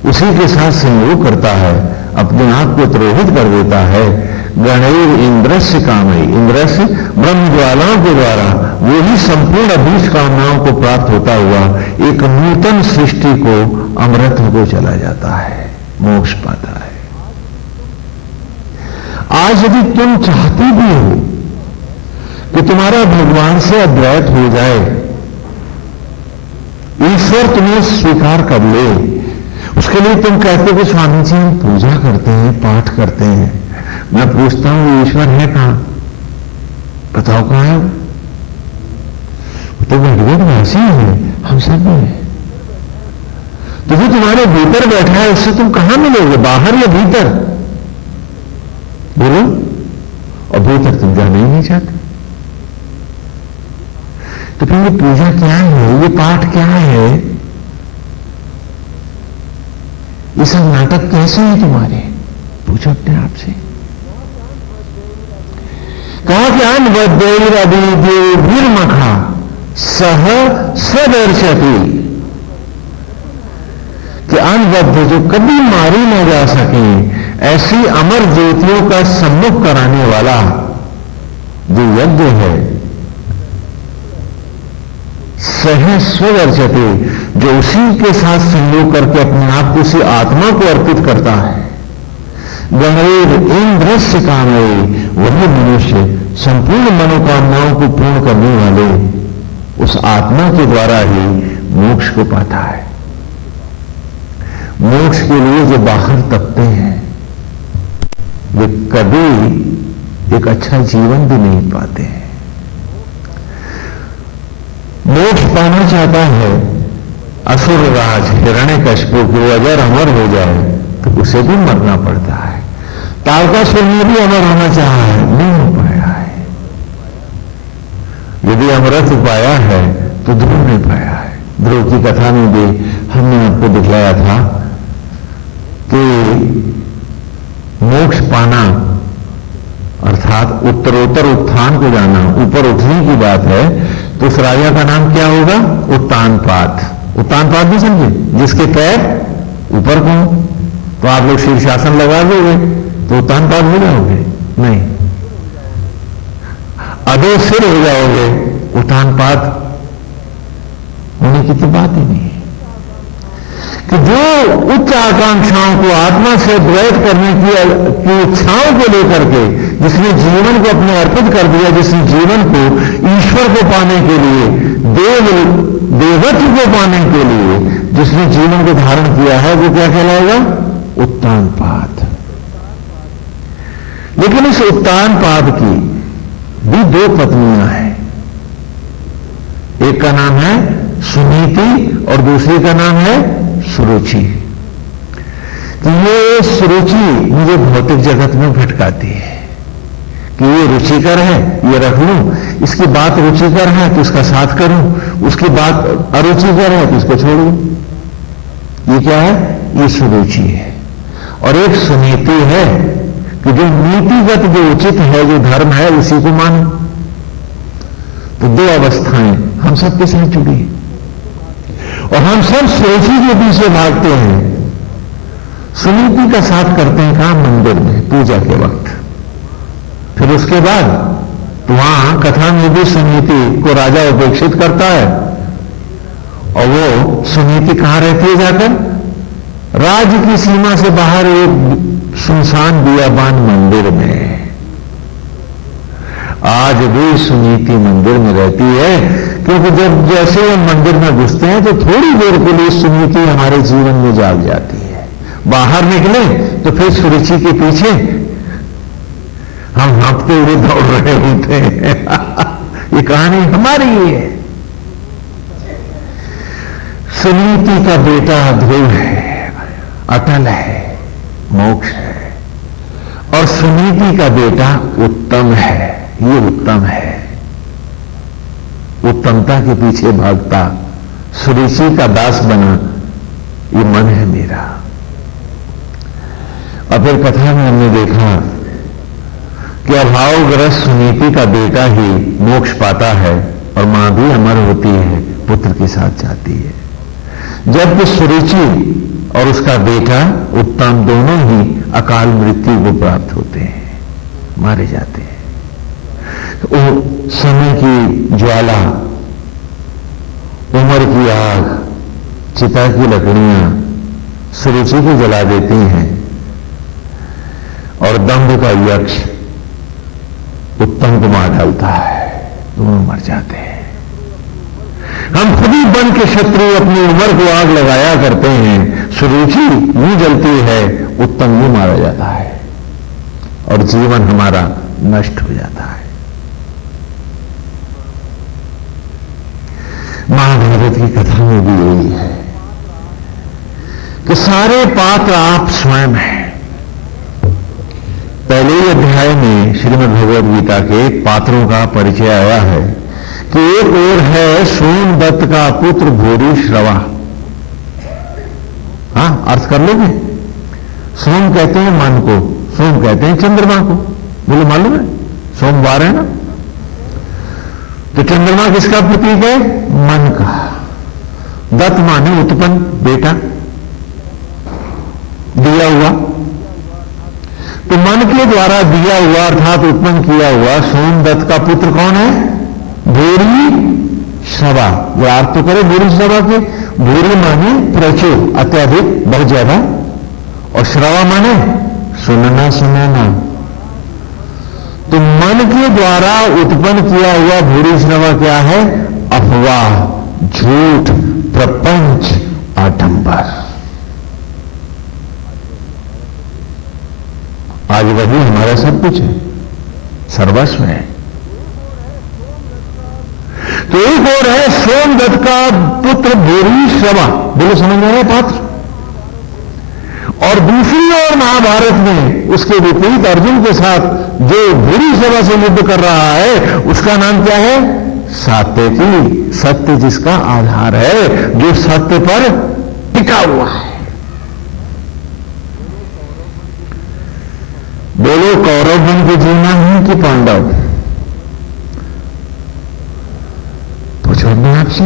उसी के साथ संयोग करता है, अपने आप को तिरोहित कर देता है। गणैर इंद्रस्य कामय, इंद्रस्य ब्रह्म ज्वालाओं के द्वारा वो ही संपूर्ण अभीष्ट कामनाओं को प्राप्त होता हुआ एक नूतन सृष्टि को, अमृत को चला जाता है, मोक्ष पाता है। आज यदि तुम चाहते भी हो कि तुम्हारा भगवान से अद्वैत हो जाए, ईश्वर तुम्हें स्वीकार कर ले, उसके लिए तुम कहते हो कि स्वामी जी हम पूजा करते हैं, पाठ करते हैं। मैं पूछता हूं ईश्वर है कहां? बताओ कहां है? तो भगवतवासी है, हम सब में है। तो जो तुम्हारे भीतर बैठा है उससे तुम कहां मिलोगे, बाहर या भीतर? बोलो। और भीतर तुम जाना ही नहीं चाहते। तो फिर ये पूजा क्या है, ये पाठ क्या है, ये सब नाटक कैसे है तुम्हारे? पूछो अपने आप से। कहा कि अनवद्यैर अभिदेवोर्मखा सह स्ववर्चति, कि अनबद्ध जो कभी मारी न जा सके ऐसी अमर ज्योतियों का सम्मुख कराने वाला जो यज्ञ है, सह स्ववर्चति, जो उसी के साथ संयोग करके अपने आप को उसी आत्मा को अर्पित करता है। गणैर इंद्रस्य कामये, वही मनुष्य संपूर्ण मनोकामनाओं को पूर्ण करने वाले उस आत्मा के द्वारा ही मोक्ष को पाता है। मोक्ष के लिए जो बाहर तपते हैं वे कभी एक अच्छा जीवन भी नहीं पाते हैं। मोक्ष पाना चाहता है असुर राज हिरण्यकशिपु को, अगर अमर हो जाए तो उसे भी मरना पड़ता है। तारकासुर ने भी अमर होना चाहा है, नहीं हो पाया है। यदि अमृत पाया है तो ध्रुव ने पाया है। ध्रुव की कथा में भी हमने आपको दिखलाया था कि मोक्ष पाना अर्थात उत्तरोत्तर उत्थान को जाना, ऊपर उठने की बात है, तो उस राजा का नाम क्या होगा? उत्तानपाद। उत्तानपाद भी समझे, जिसके पैर ऊपर को। तो आप लोग शीर्षासन लगा दोगे तो उत्तानपाद हो जाओगे? नहीं। अधो सिर हो जाओगे, उत्तानपाद होने की तो बात ही नहीं है। कि जो उच्च आकांक्षाओं को, आत्मा से द्वैत करने की इच्छाओं को लेकर के, जिसने जीवन को अपने अर्पित कर दिया, जिसने जीवन को ईश्वर को पाने के लिए, देवत्व को पाने के लिए जिसने जीवन को धारण किया है, वो क्या कहलाएगा? उत्तानपाद। लेकिन इस उत्तानपाद की भी दो पत्नियां हैं। एक का नाम है सुनीति और दूसरी का नाम है सुरुचि। तो ये सुरुचि मुझे भौतिक जगत में भटकाती है कि ये रुचिकर है, ये रख लूं, इसकी बात रुचिकर है तो इसका साथ करूं, उसकी बात अरुचिकर है तो इसको छोड़ूं। ये क्या है? ये सुरुचि है। और एक सुनीति है कि जो नीतिगत, जो उचित है, जो धर्म है, उसी को मानो। तो दो अवस्थाएं हम सबके साथ जुड़ी है और हम सब सुरुचि के पीछे भागते हैं। सुनीति का साथ करते हैं कहां? मंदिर में पूजा के वक्त। फिर उसके बाद तो वहां कथा में भी सुनीति को राजा उपेक्षित करता है और वो सुनीति कहां रहती है जाकर? राज्य की सीमा से बाहर एक सुनसान बियाबान मंदिर में। आज भी सुनीति मंदिर में रहती है, क्योंकि जब जैसे वो मंदिर में घुसते हैं तो थोड़ी देर के लिए सुनीति हमारे जीवन में जाग जाती है। बाहर निकले तो फिर सुरुचि के पीछे हम हाँपते हुए दौड़ रहे होते हैं। ये कहानी हमारी ही है। सुनीति का बेटा ध्रुव है, अटल है, मोक्ष है, और सुनीति का बेटा उत्तम है। ये उत्तम है, उत्तमता के पीछे भागता, सुरुचि का दास बना, ये मन है मेरा। और फिर कथा में हमने देखा कि अभावग्रस्त सुनीति का बेटा ही मोक्ष पाता है और मां भी अमर होती है, पुत्र के साथ जाती है। जबकि सुरुचि और उसका बेटा उत्तम दोनों ही अकाल मृत्यु को प्राप्त होते हैं, मारे जाते हैं। वो समय की ज्वाला, उम्र की आग, चिता की लकड़ियां सुरुचि को जला देती हैं और दंभ का यक्ष उत्तम को मार डालता है, दोनों मर जाते हैं। हम खुद ही बन के शत्रु अपनी उम्र को आग लगाया करते हैं। सुरुचि यूं जलती है, उत्तम यूं मारा जाता है और जीवन हमारा नष्ट हो जाता है। महाभारत की कथा में भी यही है कि सारे पात्र आप स्वयं हैं। पहले ही अध्याय में श्रीमद् भगवद गीता के पात्रों का परिचय आया है कि एक और है सोमदत्त का पुत्र भूरिश्रवा। हाँ, अर्थ कर लोगे? सोम कहते हैं मन को, सोम कहते हैं चंद्रमा को। बोलो मालूम है? सोमवार है ना, तो चंद्रमा किसका प्रतीक है? मन का। दत्त माने उत्पन्न, बेटा, दिया हुआ। तो मन के द्वारा दिया हुआ अर्थात उत्पन्न किया हुआ सोमदत्त का पुत्र कौन है? भूरिश्रवा। अर्थ तो करे भूरिश्रवा के। भूरि माने प्रचुर, अत्यधिक, बहुत ज्यादा, और श्रवा माने सुनना, सुनाना। तो मन के द्वारा उत्पन्न किया हुआ भूरिश्रवा क्या है? अफवाह, झूठ, प्रपंच, आडंबर। आज वही हमारा सब कुछ है, सर्वस्व है। तो एक और है सोमदत्त का पुत्र भूरिश्रवा। बोलो समझ में आ रहा है पात्र? और दूसरी ओर महाभारत में उसके विपरीत अर्जुन के साथ जो भूरिश्रवा से युद्ध कर रहा है उसका नाम क्या है? सात्यकी। सत्य जिसका आधार है, जो सत्य पर टिका हुआ है। बोलो कौरव बन के जीना है कि पांडव? पूछो मैं आपसे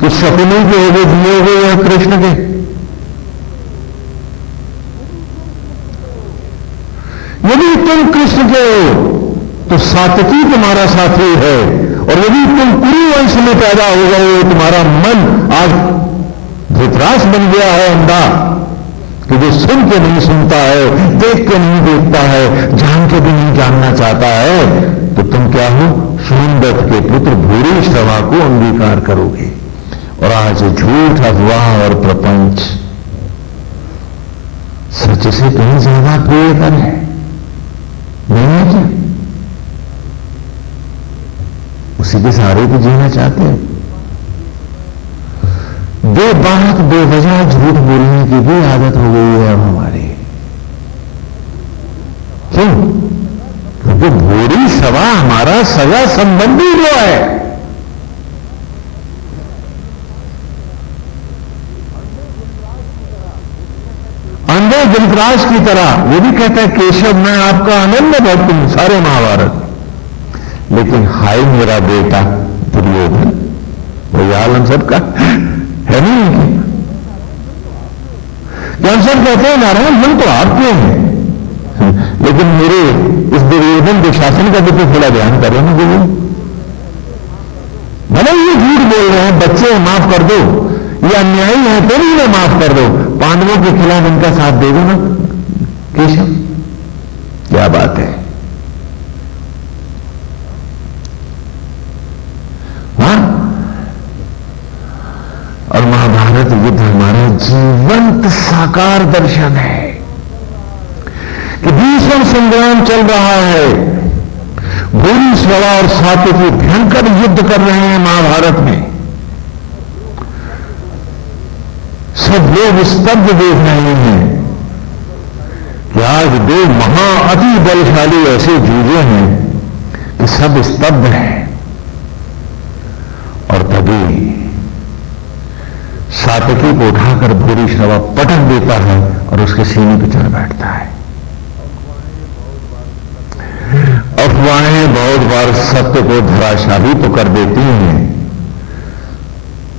कि शकुनी के होगे दिए होगे या कृष्ण के? यदि तुम कृष्ण के हो तो सात्यकी तुम्हारा साथी है, और यदि तुम कुरु वंश में पैदा हो गए, तुम्हारा मन आज धृतराष्ट्र बन गया है, अंधा, कि जो सुन के नहीं सुनता है, देख के नहीं देखता है, जान के भी नहीं जानना चाहता है, तो तुम क्या हो? सोमदत्त के पुत्र भूरिश्रवा को अंगीकार करोगे। और आज झूठ, अफवाह और प्रपंच सच से कहीं ज्यादा प्रियकर है, नहीं है क्या? उसी के सहारे तो जीना चाहते हैं। बेबाक बेवजह झूठ बोलने की भी आदत हो गई है अब हमारी। क्यों? क्योंकि भूरिश्रवा हमारा सगा संबंधी जो है, अंधे धृतराष्ट्र की तरह वो भी कहता है केशव मैं आपका अनन्य भक्त हूं, सारे महाभारत। लेकिन हाय मेरा बेटा दुर्योधन, वो आलम सबका है नहीं कि हम सब कहते हैं नारायण मन तो आपके हैं, लेकिन मेरे इस दुर्योधन दुशासन का भी तो थोड़ा ध्यान करो ना। जो भले ये झूठ बोल रहे हैं, बच्चे माफ कर दो, ये अन्यायी है तो भी इन्हें माफ कर दो, पांडवों के खिलाफ इनका साथ दे दो ना केशव। क्या बात है? हाँ? और महाभारत महाभारत युद्ध हमारा जीवंत साकार दर्शन है कि भीषण संग्राम चल रहा है। भूरिश्रवा और सात्यकी भयंकर युद्ध कर रहे हैं महाभारत में। सब लोग स्तब्ध देख रहे हैं कि आज दो अति बलशाली ऐसे जूझे हैं कि सब स्तब्ध हैं। और तभी सात्यकी को उठाकर भूरिश्रवा पटक देता है और उसके सीने पर चढ़ बैठता है। अफवाहें बहुत बार सत्य को धराशाही तो कर देती हैं,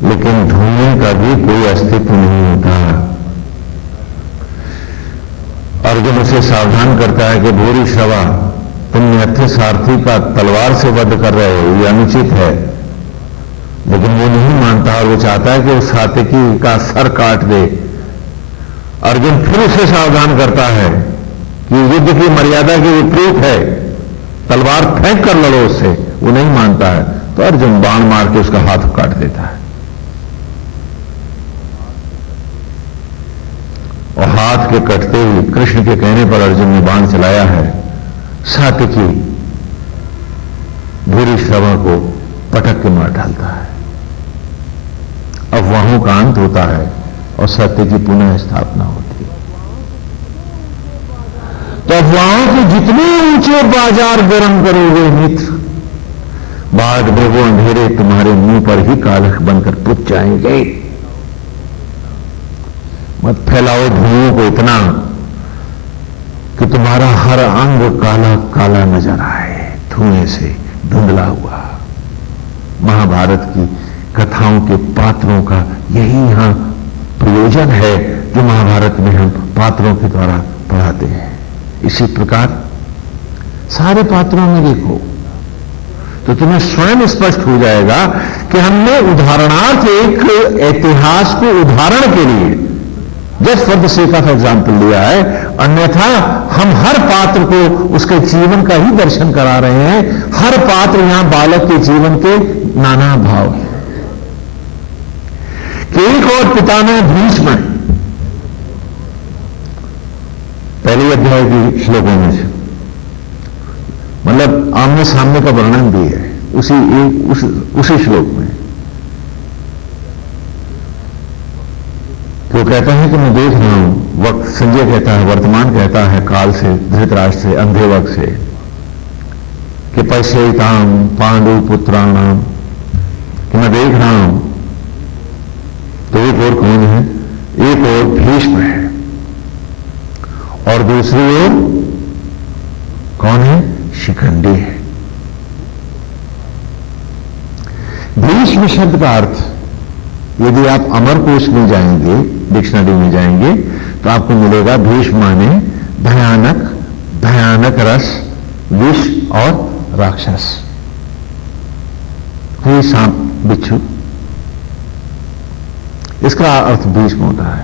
लेकिन धुएं का भी कोई अस्तित्व नहीं होता। अर्जुन उसे सावधान करता है कि भूरिश्रवा, तुम न्यर्थ सारथी का तलवार से वध कर रहे हो, यह अनुचित है। लेकिन वो नहीं मानता और वो चाहता है कि उस सात्यकी का सर काट दे। अर्जुन फिर उसे सावधान करता है कि युद्ध की मर्यादा के विपरीत है, तलवार फेंक कर लड़ो उससे। वो नहीं मानता है तो अर्जुन बाण मार के उसका हाथ काट देता है। और हाथ के कटते हुए कृष्ण के कहने पर अर्जुन ने बाण चलाया है। सात्यकी भूरिश्रवा को पटक के मार डालता है। अफवाहों का अंत होता है और सत्य की पुनः स्थापना होती है। तो अफवाहों के जितने ऊंचे बाजार गर्म करोगे मित्र, बाढ़ बेगो अंधेरे तुम्हारे मुंह पर ही कालख बनकर पुत जाएंगे। मत फैलाओ धुओं को इतना कि तुम्हारा हर अंग काला काला नजर आए, धुएं से धुंधला हुआ। महाभारत की कथाओं के पात्रों का यही यहां प्रयोजन है जो महाभारत में हम पात्रों के द्वारा पढ़ाते हैं। इसी प्रकार सारे पात्रों में देखो तो तुम्हें स्वयं स्पष्ट हो जाएगा कि हमने उदाहरणार्थ एक इतिहास को उदाहरण के लिए just for the sake of example लिया है, अन्यथा हम हर पात्र को उसके जीवन का ही दर्शन करा रहे हैं। हर पात्र यहां बालक के जीवन के नाना भाव है। एक और पिता में भीष्म पहले अध्याय की श्लोकों में से मतलब आमने सामने का वर्णन भी है उसी श्लोक में। तो कहता है कि मैं देख रहा हूं, वक्त संजय कहता है, वर्तमान कहता है काल से, धृतराष्ट्र से, अंधे वक्त से, कि पश्यताम पांडु पुत्राणाम, कि मैं देख रहा हूं। तो एक और कौन है? एक और भीष्म है और दूसरी ओर कौन है? शिखंडी है। भीष्म शब्द का अर्थ यदि आप अमरकोश में जाएंगे, डिक्शनरी में जाएंगे तो आपको मिलेगा भीष्म माने भयानक, भयानक रस, विष और राक्षस। कोई सांप बिच्छू, इसका अर्थ भीष्म होता है।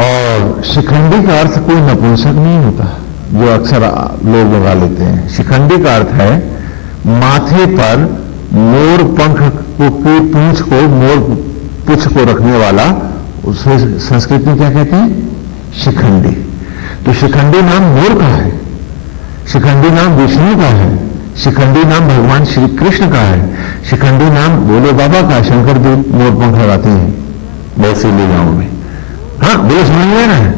और शिखंडी का अर्थ कोई नपुंसक नहीं होता जो अक्सर लोग लगा लेते हैं। शिखंडी का अर्थ है माथे पर मोर पंख की पूंछ को, मोर पुच्छ को रखने वाला। उसे संस्कृत में क्या कहते हैं? शिखंडी। तो शिखंडी नाम मोर का है, शिखंडी नाम विष्णु का है, शिखंडी नाम भगवान श्री कृष्ण का है, शिखंडी नाम भोले बाबा का। शंकर जी मोर पंख लगाते हैं बहुत सी लीलाओं में। हाँ, बोले समझ में ना है।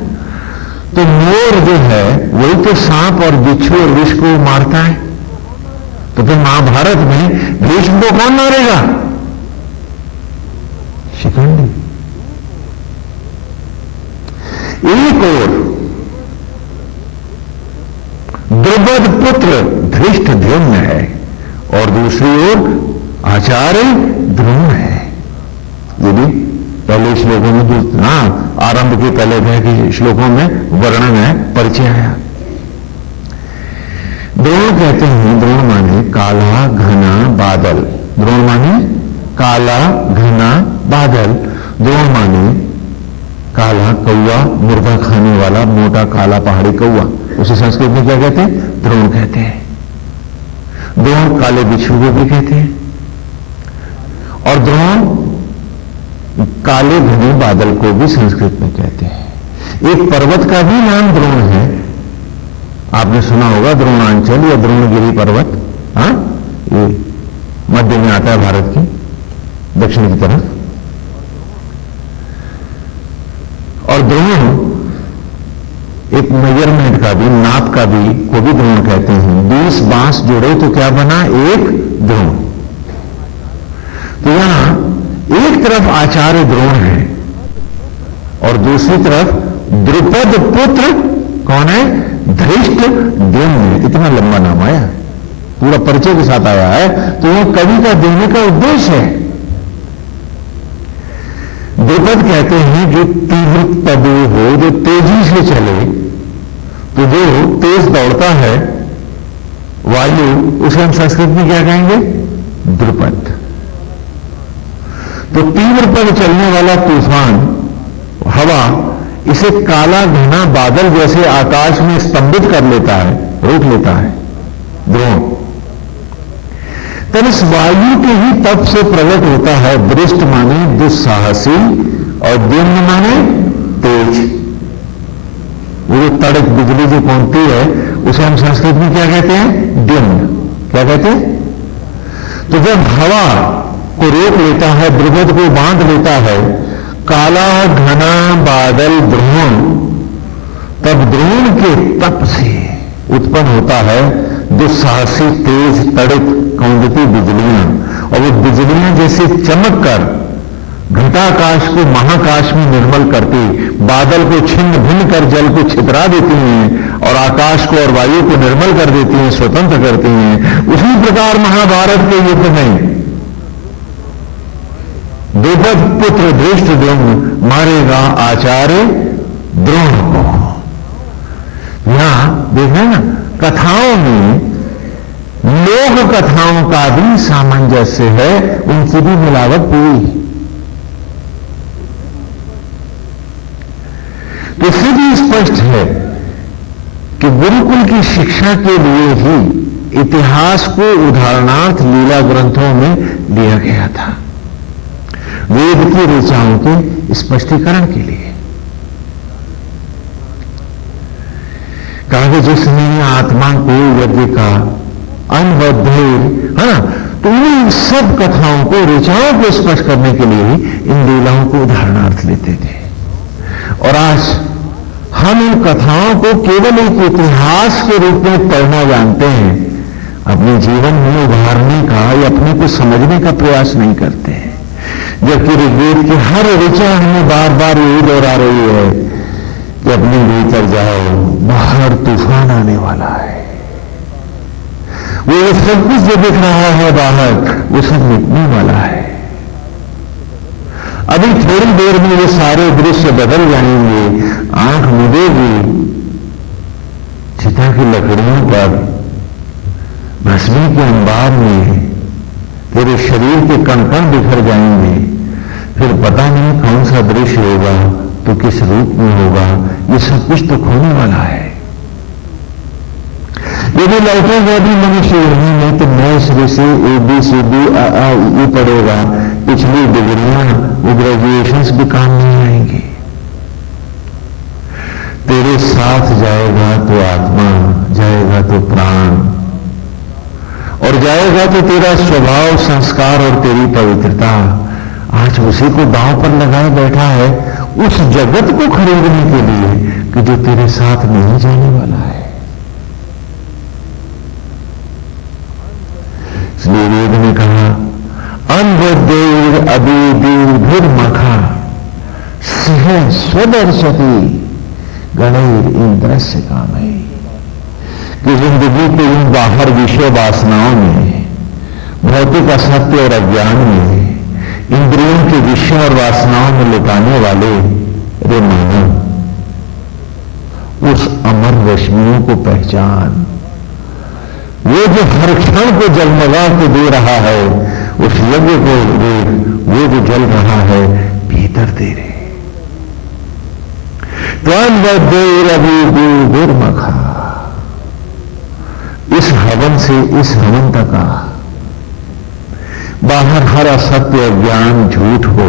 तो मोर जो है वही तो सांप और बिच्छू और विष को मारता है। तो फिर महाभारत में भीष्म को कौन मारेगा? शिखंडी। एक और द्रुपद पुत्र धृष्टद्युम्न है और दूसरी ओर आचार्य द्रोण है। ये भी पहले श्लोकों में जो आरंभ के पहले के श्लोकों में वर्णन है, परिचय है। द्रोण कहते हैं, द्रोण माने काला घना बादल। द्रोण माने काला घना बादल। द्रोण माने काला कौवा, मुर्गा खाने वाला मोटा काला पहाड़ी कौवा। उसे संस्कृत में क्या कहते हैं? द्रोण कहते हैं। द्रोण काले बिच्छू को भी कहते हैं। और द्रोण काले घने बादल को भी संस्कृत में कहते हैं। एक पर्वत का भी नाम द्रोण है, आपने सुना होगा, द्रोणांचल या द्रोणगिरी पर्वत। हाँ, ये मध्य में आता है भारत की दक्षिण की तरफ। और द्रोण एक मेजरमेंट का भी, नाप का भी, को भी द्रोण कहते हैं। 20 बांस जोड़े तो क्या बना? एक द्रोण। तो यहां एक तरफ आचार्य द्रोण है और दूसरी तरफ द्रुपद पुत्र कौन है? धृष्टद्युम्न। इतना लंबा नाम आया, पूरा परिचय के साथ आया है, तो यह कवि का देने का उद्देश्य है। द्रुपद कहते हैं जो तीव्र पदु हो, जो तेजी से चले, तो जो तेज दौड़ता है वायु, उसे हम संस्कृत में क्या कहेंगे? द्रुपद। तो तीव्र पद चलने वाला तूफान, हवा, इसे काला घना बादल जैसे आकाश में स्तंभित कर लेता है, रोक लेता है द्रोण। तब इस वायु के ही तप से प्रकट होता है दृष्ट माने दुस्साहसी और द्युम्न माने तेज। वो जो तड़क बिजली जो पहुंचती है उसे हम संस्कृत में क्या कहते हैं? द्युम्न। क्या कहते हैं? तो जब हवा को रोक लेता है, द्रुपद को बांध लेता है, काला घना बादल द्रोण, तब द्रोण के तप से उत्पन्न होता है दुस्साहसी तेज तड़ित कौंदती बिजलियां। और वो बिजलियां जैसे चमक कर घटाकाश को महाकाश में निर्मल करती, बादल को छिन्न भिन्न कर जल को छितरा देती हैं और आकाश को और वायु को निर्मल कर देती हैं, स्वतंत्र करती हैं। उसी प्रकार महाभारत के युद्ध में द्रुपद पुत्र धृष्टद्युम्न मारेगा आचार्य द्रोण को। यहां देखना ना, कथाओं में लोक कथाओं का भी सामंजस्य है, उनकी भी मिलावट पूरी। तो इससे भी स्पष्ट है कि गुरुकुल की शिक्षा के लिए ही इतिहास को उदाहरणार्थ लीला ग्रंथों में लिया गया था, वेद की ऋचाओं के स्पष्टीकरण के लिए। कहा कि जिसने आत्मा को यज्ञ का अनबद्ध, हाँ, तो इन सब कथाओं को, ऋचाओं को स्पष्ट करने के लिए ही इन लीलाओं को उदाहरणार्थ लेते थे। और आज हम इन कथाओं को केवल एक इतिहास के रूप में पढ़ना जानते हैं, अपने जीवन में उभारने का या अपने को समझने का प्रयास नहीं करते हैं। जबकि ऋग्वेद की हर ऋचा हमें बार बार यही दोहरा रही है कि अपने भीतर जाओ, बाहर तूफान आने वाला है। वो सब कुछ जो दिख रहा है बाहर, वो सब मिटने वाला है। अभी थोड़ी देर में ये सारे दृश्य बदल जाएंगे, आंख मुदेगी, चिता की लकड़ियों पर भस्मी के अंबार में तेरे शरीर के कण कण बिखर जाएंगे। फिर पता नहीं कौन सा दृश्य होगा, तो किस रूप में होगा, ये सब कुछ तो खोने वाला है। यदि लौटेगा भी मनुष्य में, तो नए सिरे से ABCD ये पड़ेगा, पिछली डिग्रियां, वो ग्रेजुएशंस भी काम नहीं आएंगी। तेरे साथ जाएगा तो आत्मा, जाएगा तो प्राण, और जाएगा तो तेरा स्वभाव, संस्कार और तेरी पवित्रता। आज उसी को दांव पर लगाए बैठा है, उस जगत को खरीदने के लिए कि जो तेरे साथ नहीं जाने वाला है। इसलिए वेद ने कहा, अनवदेर अभिदेर मखा सह स्वदर्शती गणेर इंद्रस्य कामय। कि जिंदगी के इन बाहर विषय वासनाओं में, भौतिक असत्य और अज्ञान में, इंद्रियों के विषय और वासनाओं में लुटाने वाले रे मानव, उस अमर रश्मियों को पहचान। वो जो हर क्षण को जगमगा के दे रहा है, उस यज्ञ को देख, वो जो जल रहा है भीतर तेरे। दुर्मखा, इस हवन से इस हवन तक बाहर हर असत्य, ज्ञान, झूठ हो,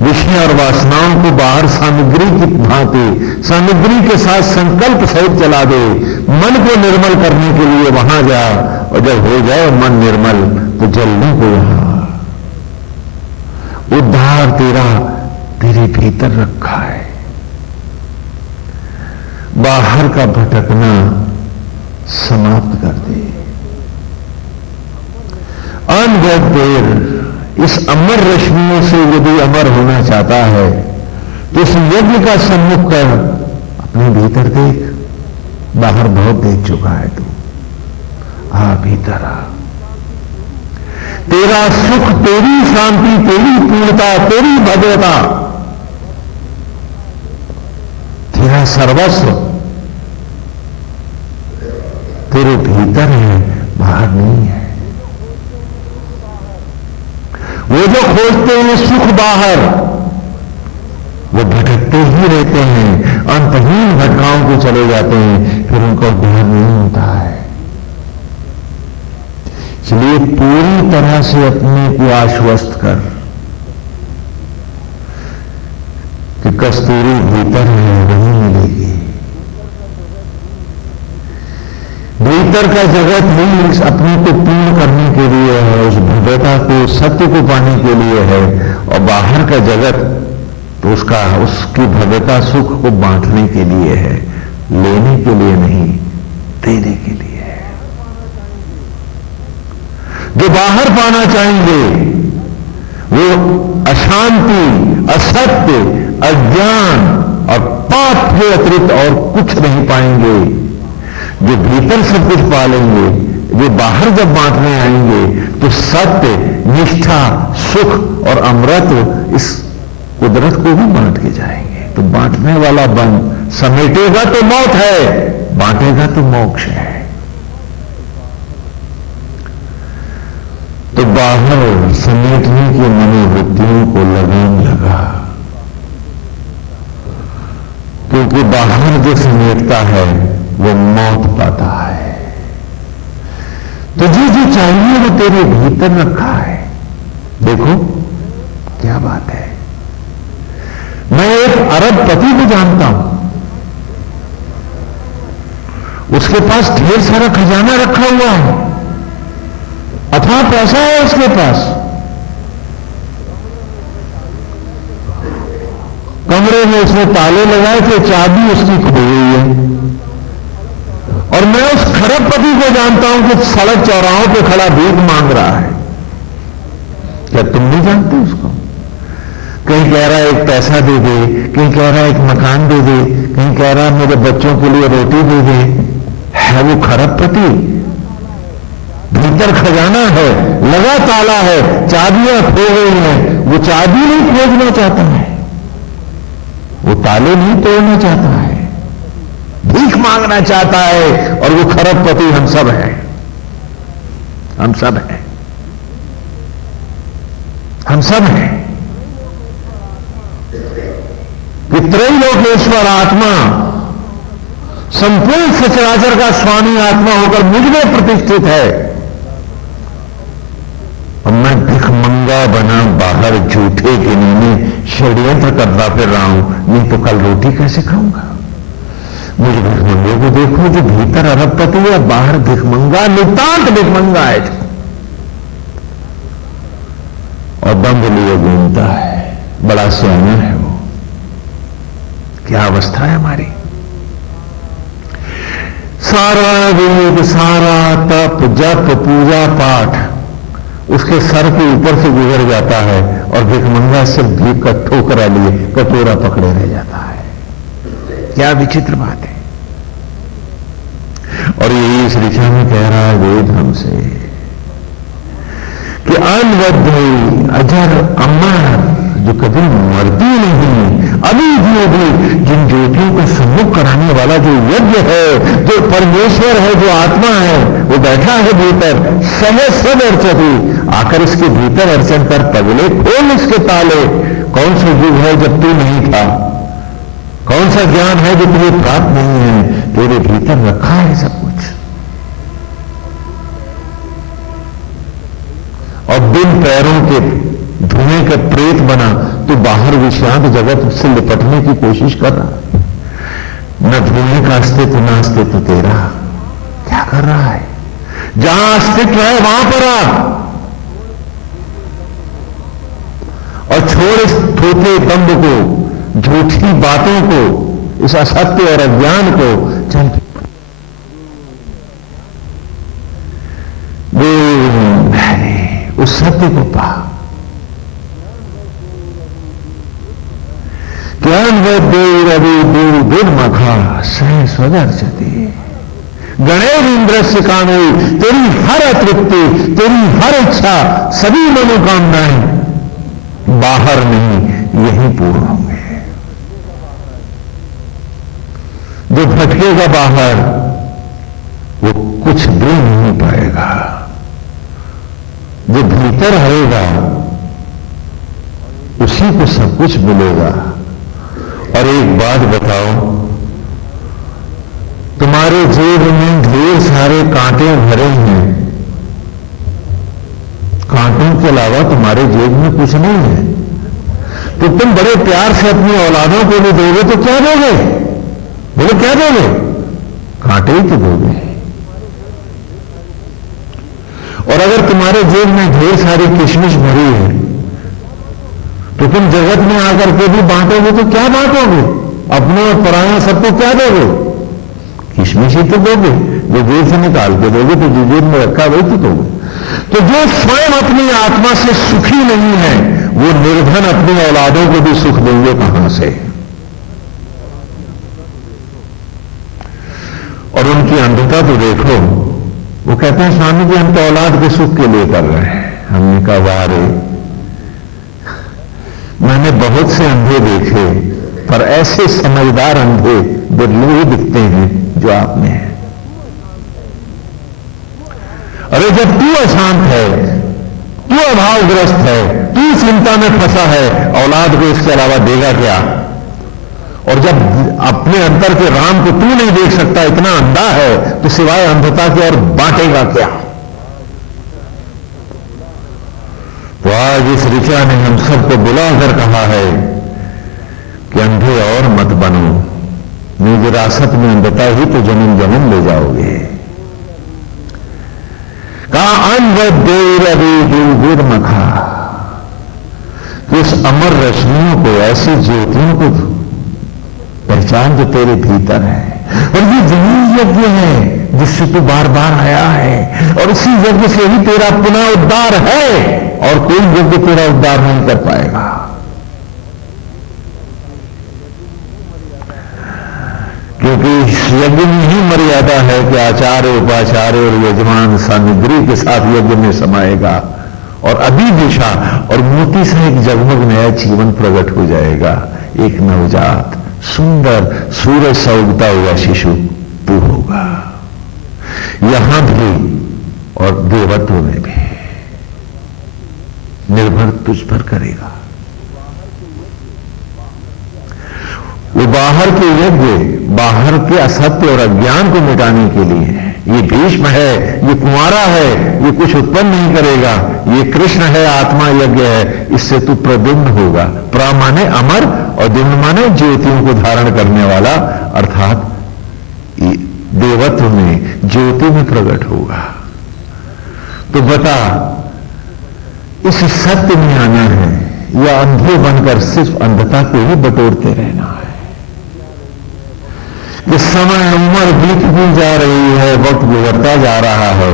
विषय और वासनाओं को बाहर सामग्री की भांति सामग्री के साथ संकल्प सहित चला दे। मन को निर्मल करने के लिए वहां जा, और जब हो जाए मन निर्मल तो जलने को यहां। उद्धार तेरे भीतर रखा है। बाहर का भटकना समाप्त कर दे। अनवरत देर इस अमर रश्मियों से यदि अमर होना चाहता है तो इस यज्ञ का सम्मुख कर अपने भीतर देख। बाहर बहुत देख चुका है तू, आ भीतर आ। तेरा सुख, तेरी शांति, तेरी पूर्णता, तेरी भव्यता, तेरा सर्वस्व तेरे भीतर है, बाहर नहीं है। वो जो खोजते हैं सुख बाहर, वो भटकते ही रहते हैं, अंतहीन भटकाओं को चले जाते हैं, फिर उनको ध्यान नहीं होता है। इसलिए पूरी तरह से अपने को आश्वस्त कर कि कस्तूरी भीतर है, वही मिलेगी। भीतर का जगत ही अपने को पूर्ण करने के लिए है, उस भव्यता को, सत्य को पाने के लिए है, और बाहर का जगत तो उसकी भव्यता, सुख को बांटने के लिए है, लेने के लिए नहीं, देने के लिए है। जो बाहर पाना चाहेंगे वो अशांति, असत्य, अज्ञान और पाप के अतिरिक्त और कुछ नहीं पाएंगे। जो भीतर सब कुछ पालेंगे, जो बाहर जब बांटने आएंगे तो सत्य, निष्ठा, सुख और अमृत इस कुदरत को भी बांट के जाएंगे। तो बांटने वाला बन, समेटेगा तो मौत है, बांटेगा तो मोक्ष है। तो बाहर समेटने की मनोवृत्तियों को लगाम लगा, क्योंकि बाहर जो समेटता है वो मौत पाता है। तुझे जो चाहिए वो तेरे भीतर रखा है। देखो क्या बात है। मैं एक अरबपति को जानता हूं, उसके पास ढेर सारा खजाना रखा हुआ है, अथाह पैसा है उसके पास। कमरे में उसने ताले लगाए थे, चाबी उसकी खो गई है। और मैं उस खरबपति को जानता हूं कि सड़क चौराहों पे खड़ा भीख मांग रहा है। क्या तुम नहीं जानते उसको? कहीं कह रहा है एक पैसा दे दे, कहीं कह रहा है एक मकान दे दे, कहीं कह रहा है मेरे बच्चों के लिए रोटी दे दे। है वो खरबपति? भीतर खजाना है, लगा ताला है, चाबियां खो गई हैं। वो चाबी नहीं खोजना चाहता है, वो ताले नहीं तोड़ना चाहता है, भीख मांगना चाहता है। और वो खरबपति हम सब हैं, हम सब हैं, हम सब हैं। त्रैलोकेश्वर आत्मा, संपूर्ण सचराचर का स्वामी आत्मा होकर मुझ में प्रतिष्ठित है, और मैं भिखमंगा बना बाहर झूठे गिनने षड्यंत्र करता फिर रहा हूं। नहीं तो कल रोटी कैसे खाऊंगा? मुझे भिखमंगे को देखो जो भीतर अरबपति है, बाहर भिखमंगा, नितांत भिखमंगा है, और बंद लिए घूमता है। बड़ा सियाना है वो। क्या अवस्था है हमारी। सारा वेद, सारा तप, जप, पूजा पाठ उसके सर के ऊपर से गुजर जाता है, और भिखमंगा सिर्फ भीख का ठोकरा लिए कटोरा पकड़े रह जाता है। क्या विचित्र बात है। और यही इस ऋचा में कह रहा है वेद हमसे कि अनवद्ध, अजर, अमर, जो कभी मरती नहीं, अभी भी जिन ज्योतियों का सम्मुख कराने वाला जो यज्ञ है, जो परमेश्वर है, जो आत्मा है, वो बैठा है भीतर। सहस्र अर्चती, आकर इसके भीतर अर्चन कर, पगले खोल इसके ताले। कौन सा युग है जब तू नहीं था? कौन सा ज्ञान है जो तुम्हें प्राप्त नहीं है? तेरे भीतर रखा है सब कुछ। और बिन पैरों के धुएं का प्रेत बना, तो बाहर विषांत जगत से लिपटने की कोशिश कर रहा। न धुएं का अस्तित्व न अस्तित्व तेरा, क्या कर रहा है? जहां अस्तित्व है वहां पर आ, और छोड़ इस थोथे दंभ को, झूठी बातों को, इस असत्य और अज्ञान को। चल उस सत्य को पा। ज्ञान रवि देव दुर्मखा सह स्वदर्शति गणेश इंद्र से कानोई, तेरी हर अतृप्ति, तेरी हर इच्छा, सभी मनोकामनाएं बाहर नहीं, यहीं पूर्ण होंगे। जो भटकेगा बाहर वो कुछ भी नहीं पाएगा, जो भीतर रहेगा उसी को सब कुछ मिलेगा। और एक बात बताओ, तुम्हारे जेब में ढेर सारे कांटे भरे हैं, कांटों के अलावा तुम्हारे जेब में कुछ नहीं है, तो तुम बड़े प्यार से अपनी औलादों को भी दोगे तो क्या दोगे? बोलो क्या दोगे? कांटे ही तो दोगे। और अगर तुम्हारे जेब में ढेर सारी किशमिश भरी है तो तुम जगत में आकर के भी बांटोगे तो क्या बांटोगे? अपने और पराया सबको क्या दोगे? किशमिश ही तो दोगे। जो जेब से निकाल के दोगे तो जो जेब में रखा वही तो दोगे। तो जो स्वयं अपनी आत्मा से सुखी नहीं है वो निर्धन अपनी औलादों को भी सुख देंगे कहां से? और उनकी अंधता तो देखो, वो कहते हैं स्वामी जी हम तो औलाद के सुख के लिए कर रहे हैं। हमने कहा वाह रे, मैंने बहुत से अंधे देखे पर ऐसे समझदार अंधे बिरले ही दिखते हैं जो आप में है। अरे जब तू अशांत है, तू अभावग्रस्त है, तू चिंता में फंसा है, औलाद को इसके अलावा देगा क्या? और जब अपने अंतर के राम को तू नहीं देख सकता, इतना अंधा है, तो सिवाय अंधता के और बांटेगा क्या? तो आज इस ऋचा ने हम सबको बुलाकर कहा है कि अंधे और मत बनो, नहीं विरासत में अंधता ही तो जन्म जन्म ले जाओगे। कहा अनवदेर मखा, कि उस अमर रश्मियों को, ऐसी ज्योतियों को पहचान जो तेरे भीतर है। और ये वही यज्ञ है जिससे तू बार बार आया है, और उसी यज्ञ से ही तेरा पुनः उद्धार है, और कोई यज्ञ तेरा उद्धार नहीं कर पाएगा। क्योंकि इस यज्ञ में ही मर्यादा है कि आचार्य उपाचार्य और यजमान सामग्री के साथ यज्ञ में समाएगा, और अभी दिशा और मोती से एक जगमग नया जीवन प्रकट हो जाएगा। एक नवजात सुंदर सूरज सा उगता हुआ शिशु तू होगा, यहां भी और देवत्व में भी। निर्भर तुझ पर करेगा। वो बाहर के यज्ञ, बाहर के असत्य और अज्ञान को मिटाने के लिए है। ये भीष्म है, ये कुंवारा है, ये कुछ उत्पन्न नहीं करेगा। ये कृष्ण है, आत्मा यज्ञ है, इससे तू प्रद्युम्न होगा। प्रा माने अमर और द्युम्न माने ज्योतियों को धारण करने वाला, अर्थात देवत्व में ज्योति में प्रकट होगा। तो बता, इस सत्य में आना है या अंधे बनकर सिर्फ अंधता को ही बटोरते रहना है? कि समय उम्र बीतती जा रही है, वक्त गुजरता जा रहा है,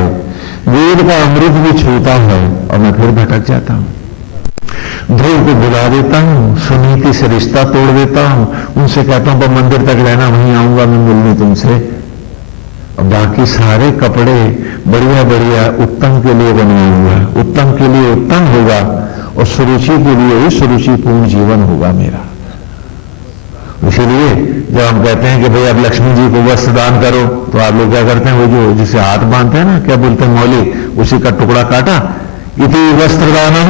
वेद का अमृत भी छूता है और मैं फिर भटक जाता हूं। ध्रुव को बुला देता हूं, सुनीति से रिश्ता तोड़ देता हूं, उनसे कहता हूं मंदिर तक रहना, वहीं आऊंगा मैं मिलने तुमसे। और बाकी सारे कपड़े बढ़िया बढ़िया उत्तम के लिए बनवाऊंगा, उत्तम के लिए उत्तम होगा, और सुरुचि के लिए ही सुरुचिपूर्ण जीवन होगा मेरा। इसीलिए जब हम कहते हैं कि भाई अब लक्ष्मी जी को वस्त्र दान करो, तो आप लोग क्या करते हैं, वो जो जिसे हाथ बांधते हैं ना, क्या बोलते हैं, मौली, उसी का टुकड़ा काटा, इति वस्त्र दानम,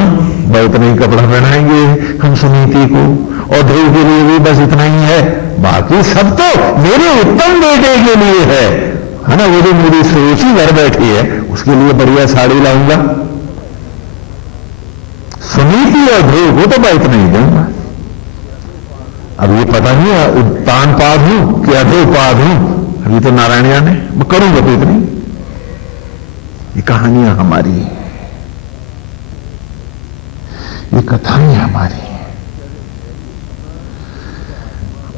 भाई इतना ही कपड़ा पहनाएंगे हम सुनीति को, और ध्रुव के लिए भी बस इतना ही है, बाकी सब तो मेरे उत्तम बेटे के लिए है ना। वो जो मेरी सुरुचि घर बैठी है उसके लिए बढ़िया साड़ी लाऊंगा, सुनीति और ध्रुव वो तो मैं इतना ही दूंगा। अब ये पता नहीं उत्तान पाद हूं कि अधोपाद हूं, अभी तो नारायण ने मैं करूंगा तो इतनी। ये कहानियां हमारी, ये कथाएं हमारी।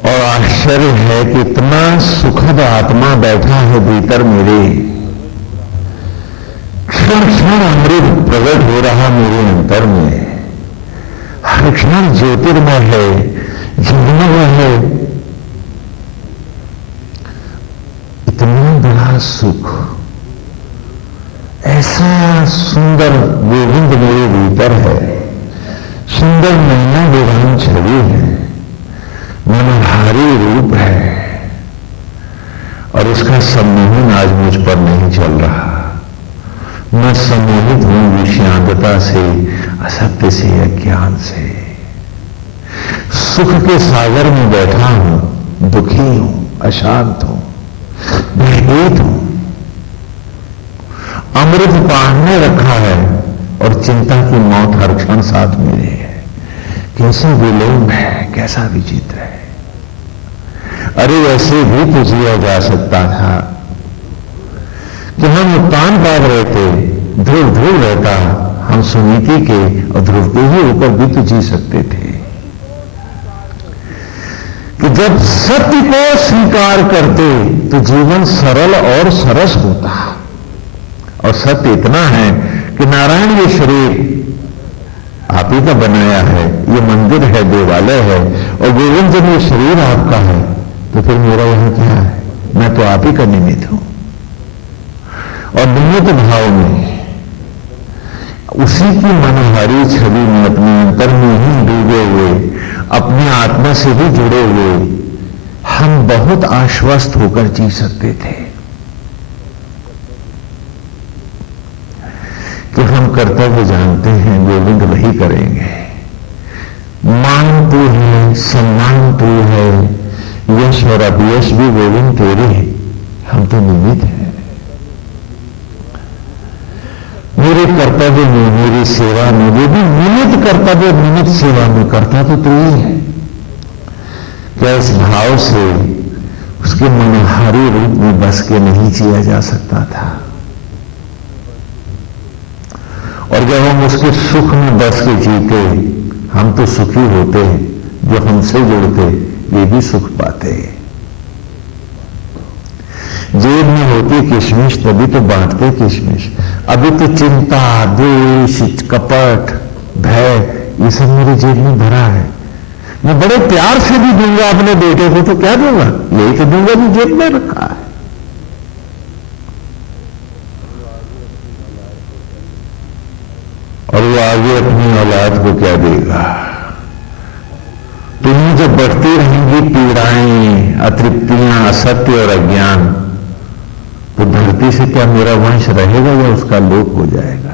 और आश्चर्य है कि इतना सुखद आत्मा बैठा है भीतर मेरे, क्षण क्षण अमृत प्रकट हो रहा मेरे अंतर में, हर क्षण ज्योतिर्मय है, जगमग है। इतना बड़ा सुख, ऐसा सुंदर गोविंद मेरे भीतर है, सुंदर नैना विधान छवि है, मनोहारी रूप है, और उसका सम्मोहन आज मुझ पर नहीं चल रहा। मैं सम्मोहित हूं विषयांतता से, असत्य से, अज्ञान से। सुख के सागर में बैठा हूं, दुखी हूं, अशांत हूं, भयभीत हूं, अमृत पान में रखा है और चिंता की मौत हर क्षण साथ मेरे है। कैसा विलोम है, कैसा विचित्र है। अरे ऐसे भी तो जिया जा सकता था कि हम उत्तान पाद रहते, ध्रुव ध्रुव रहता, हम सुनीति के और ध्रुव के ही ऊपर भी तो जी सकते थे। कि जब सत्य को स्वीकार करते तो जीवन सरल और सरस होता। और सत्य इतना है कि नारायण ये शरीर आप ही का बनाया है, ये मंदिर है, देवालय है, और गोविंद जब ये शरीर आपका है तो फिर मेरा यहां क्या है? मैं तो आप ही का निमित्त हूं। और निमित्त भाव में उसी की मनोहारी छवि में अपने अंतर में ही डूबे हुए, अपनी आत्मा से भी जुड़े हुए हम बहुत आश्वस्त होकर जी सकते थे कि हम कर्तव्य जानते हैं, गोविंद वही करेंगे। मान तू है, सम्मान तू है, यश और अपयश भी गोविंद तेरे हैं, हम तो निमित्त हैं। मेरे कर्तव्य में, मेरी सेवा में, वो भी निमित्त कर्तव्य, निमित्त सेवा में करता तो तू ही है। क्या इस भाव से उसके मनोहारी रूप में बस के नहीं जिया जा सकता था? और जब हम उसके सुख में बस के जीते, हम तो सुखी होते, जो हमसे जुड़ते ये भी सुख पाते। जेब में होती किशमिश तभी तो बांटते किशमिश। अभी तो चिंता, द्वेष, कपट, भय ये सब मेरी जेब में भरा है। मैं बड़े प्यार से भी दूंगा अपने बेटे को तो क्या दूंगा? यही तो दूंगा जो जेब में रखा है। और वो आगे अपनी औलाद को क्या देगा? तुम्हें जब बढ़ती रहेंगी पीड़ाएं, अतृप्तियां, असत्य और अज्ञान, तो धरती से क्या मेरा वंश रहेगा या उसका लोप हो जाएगा?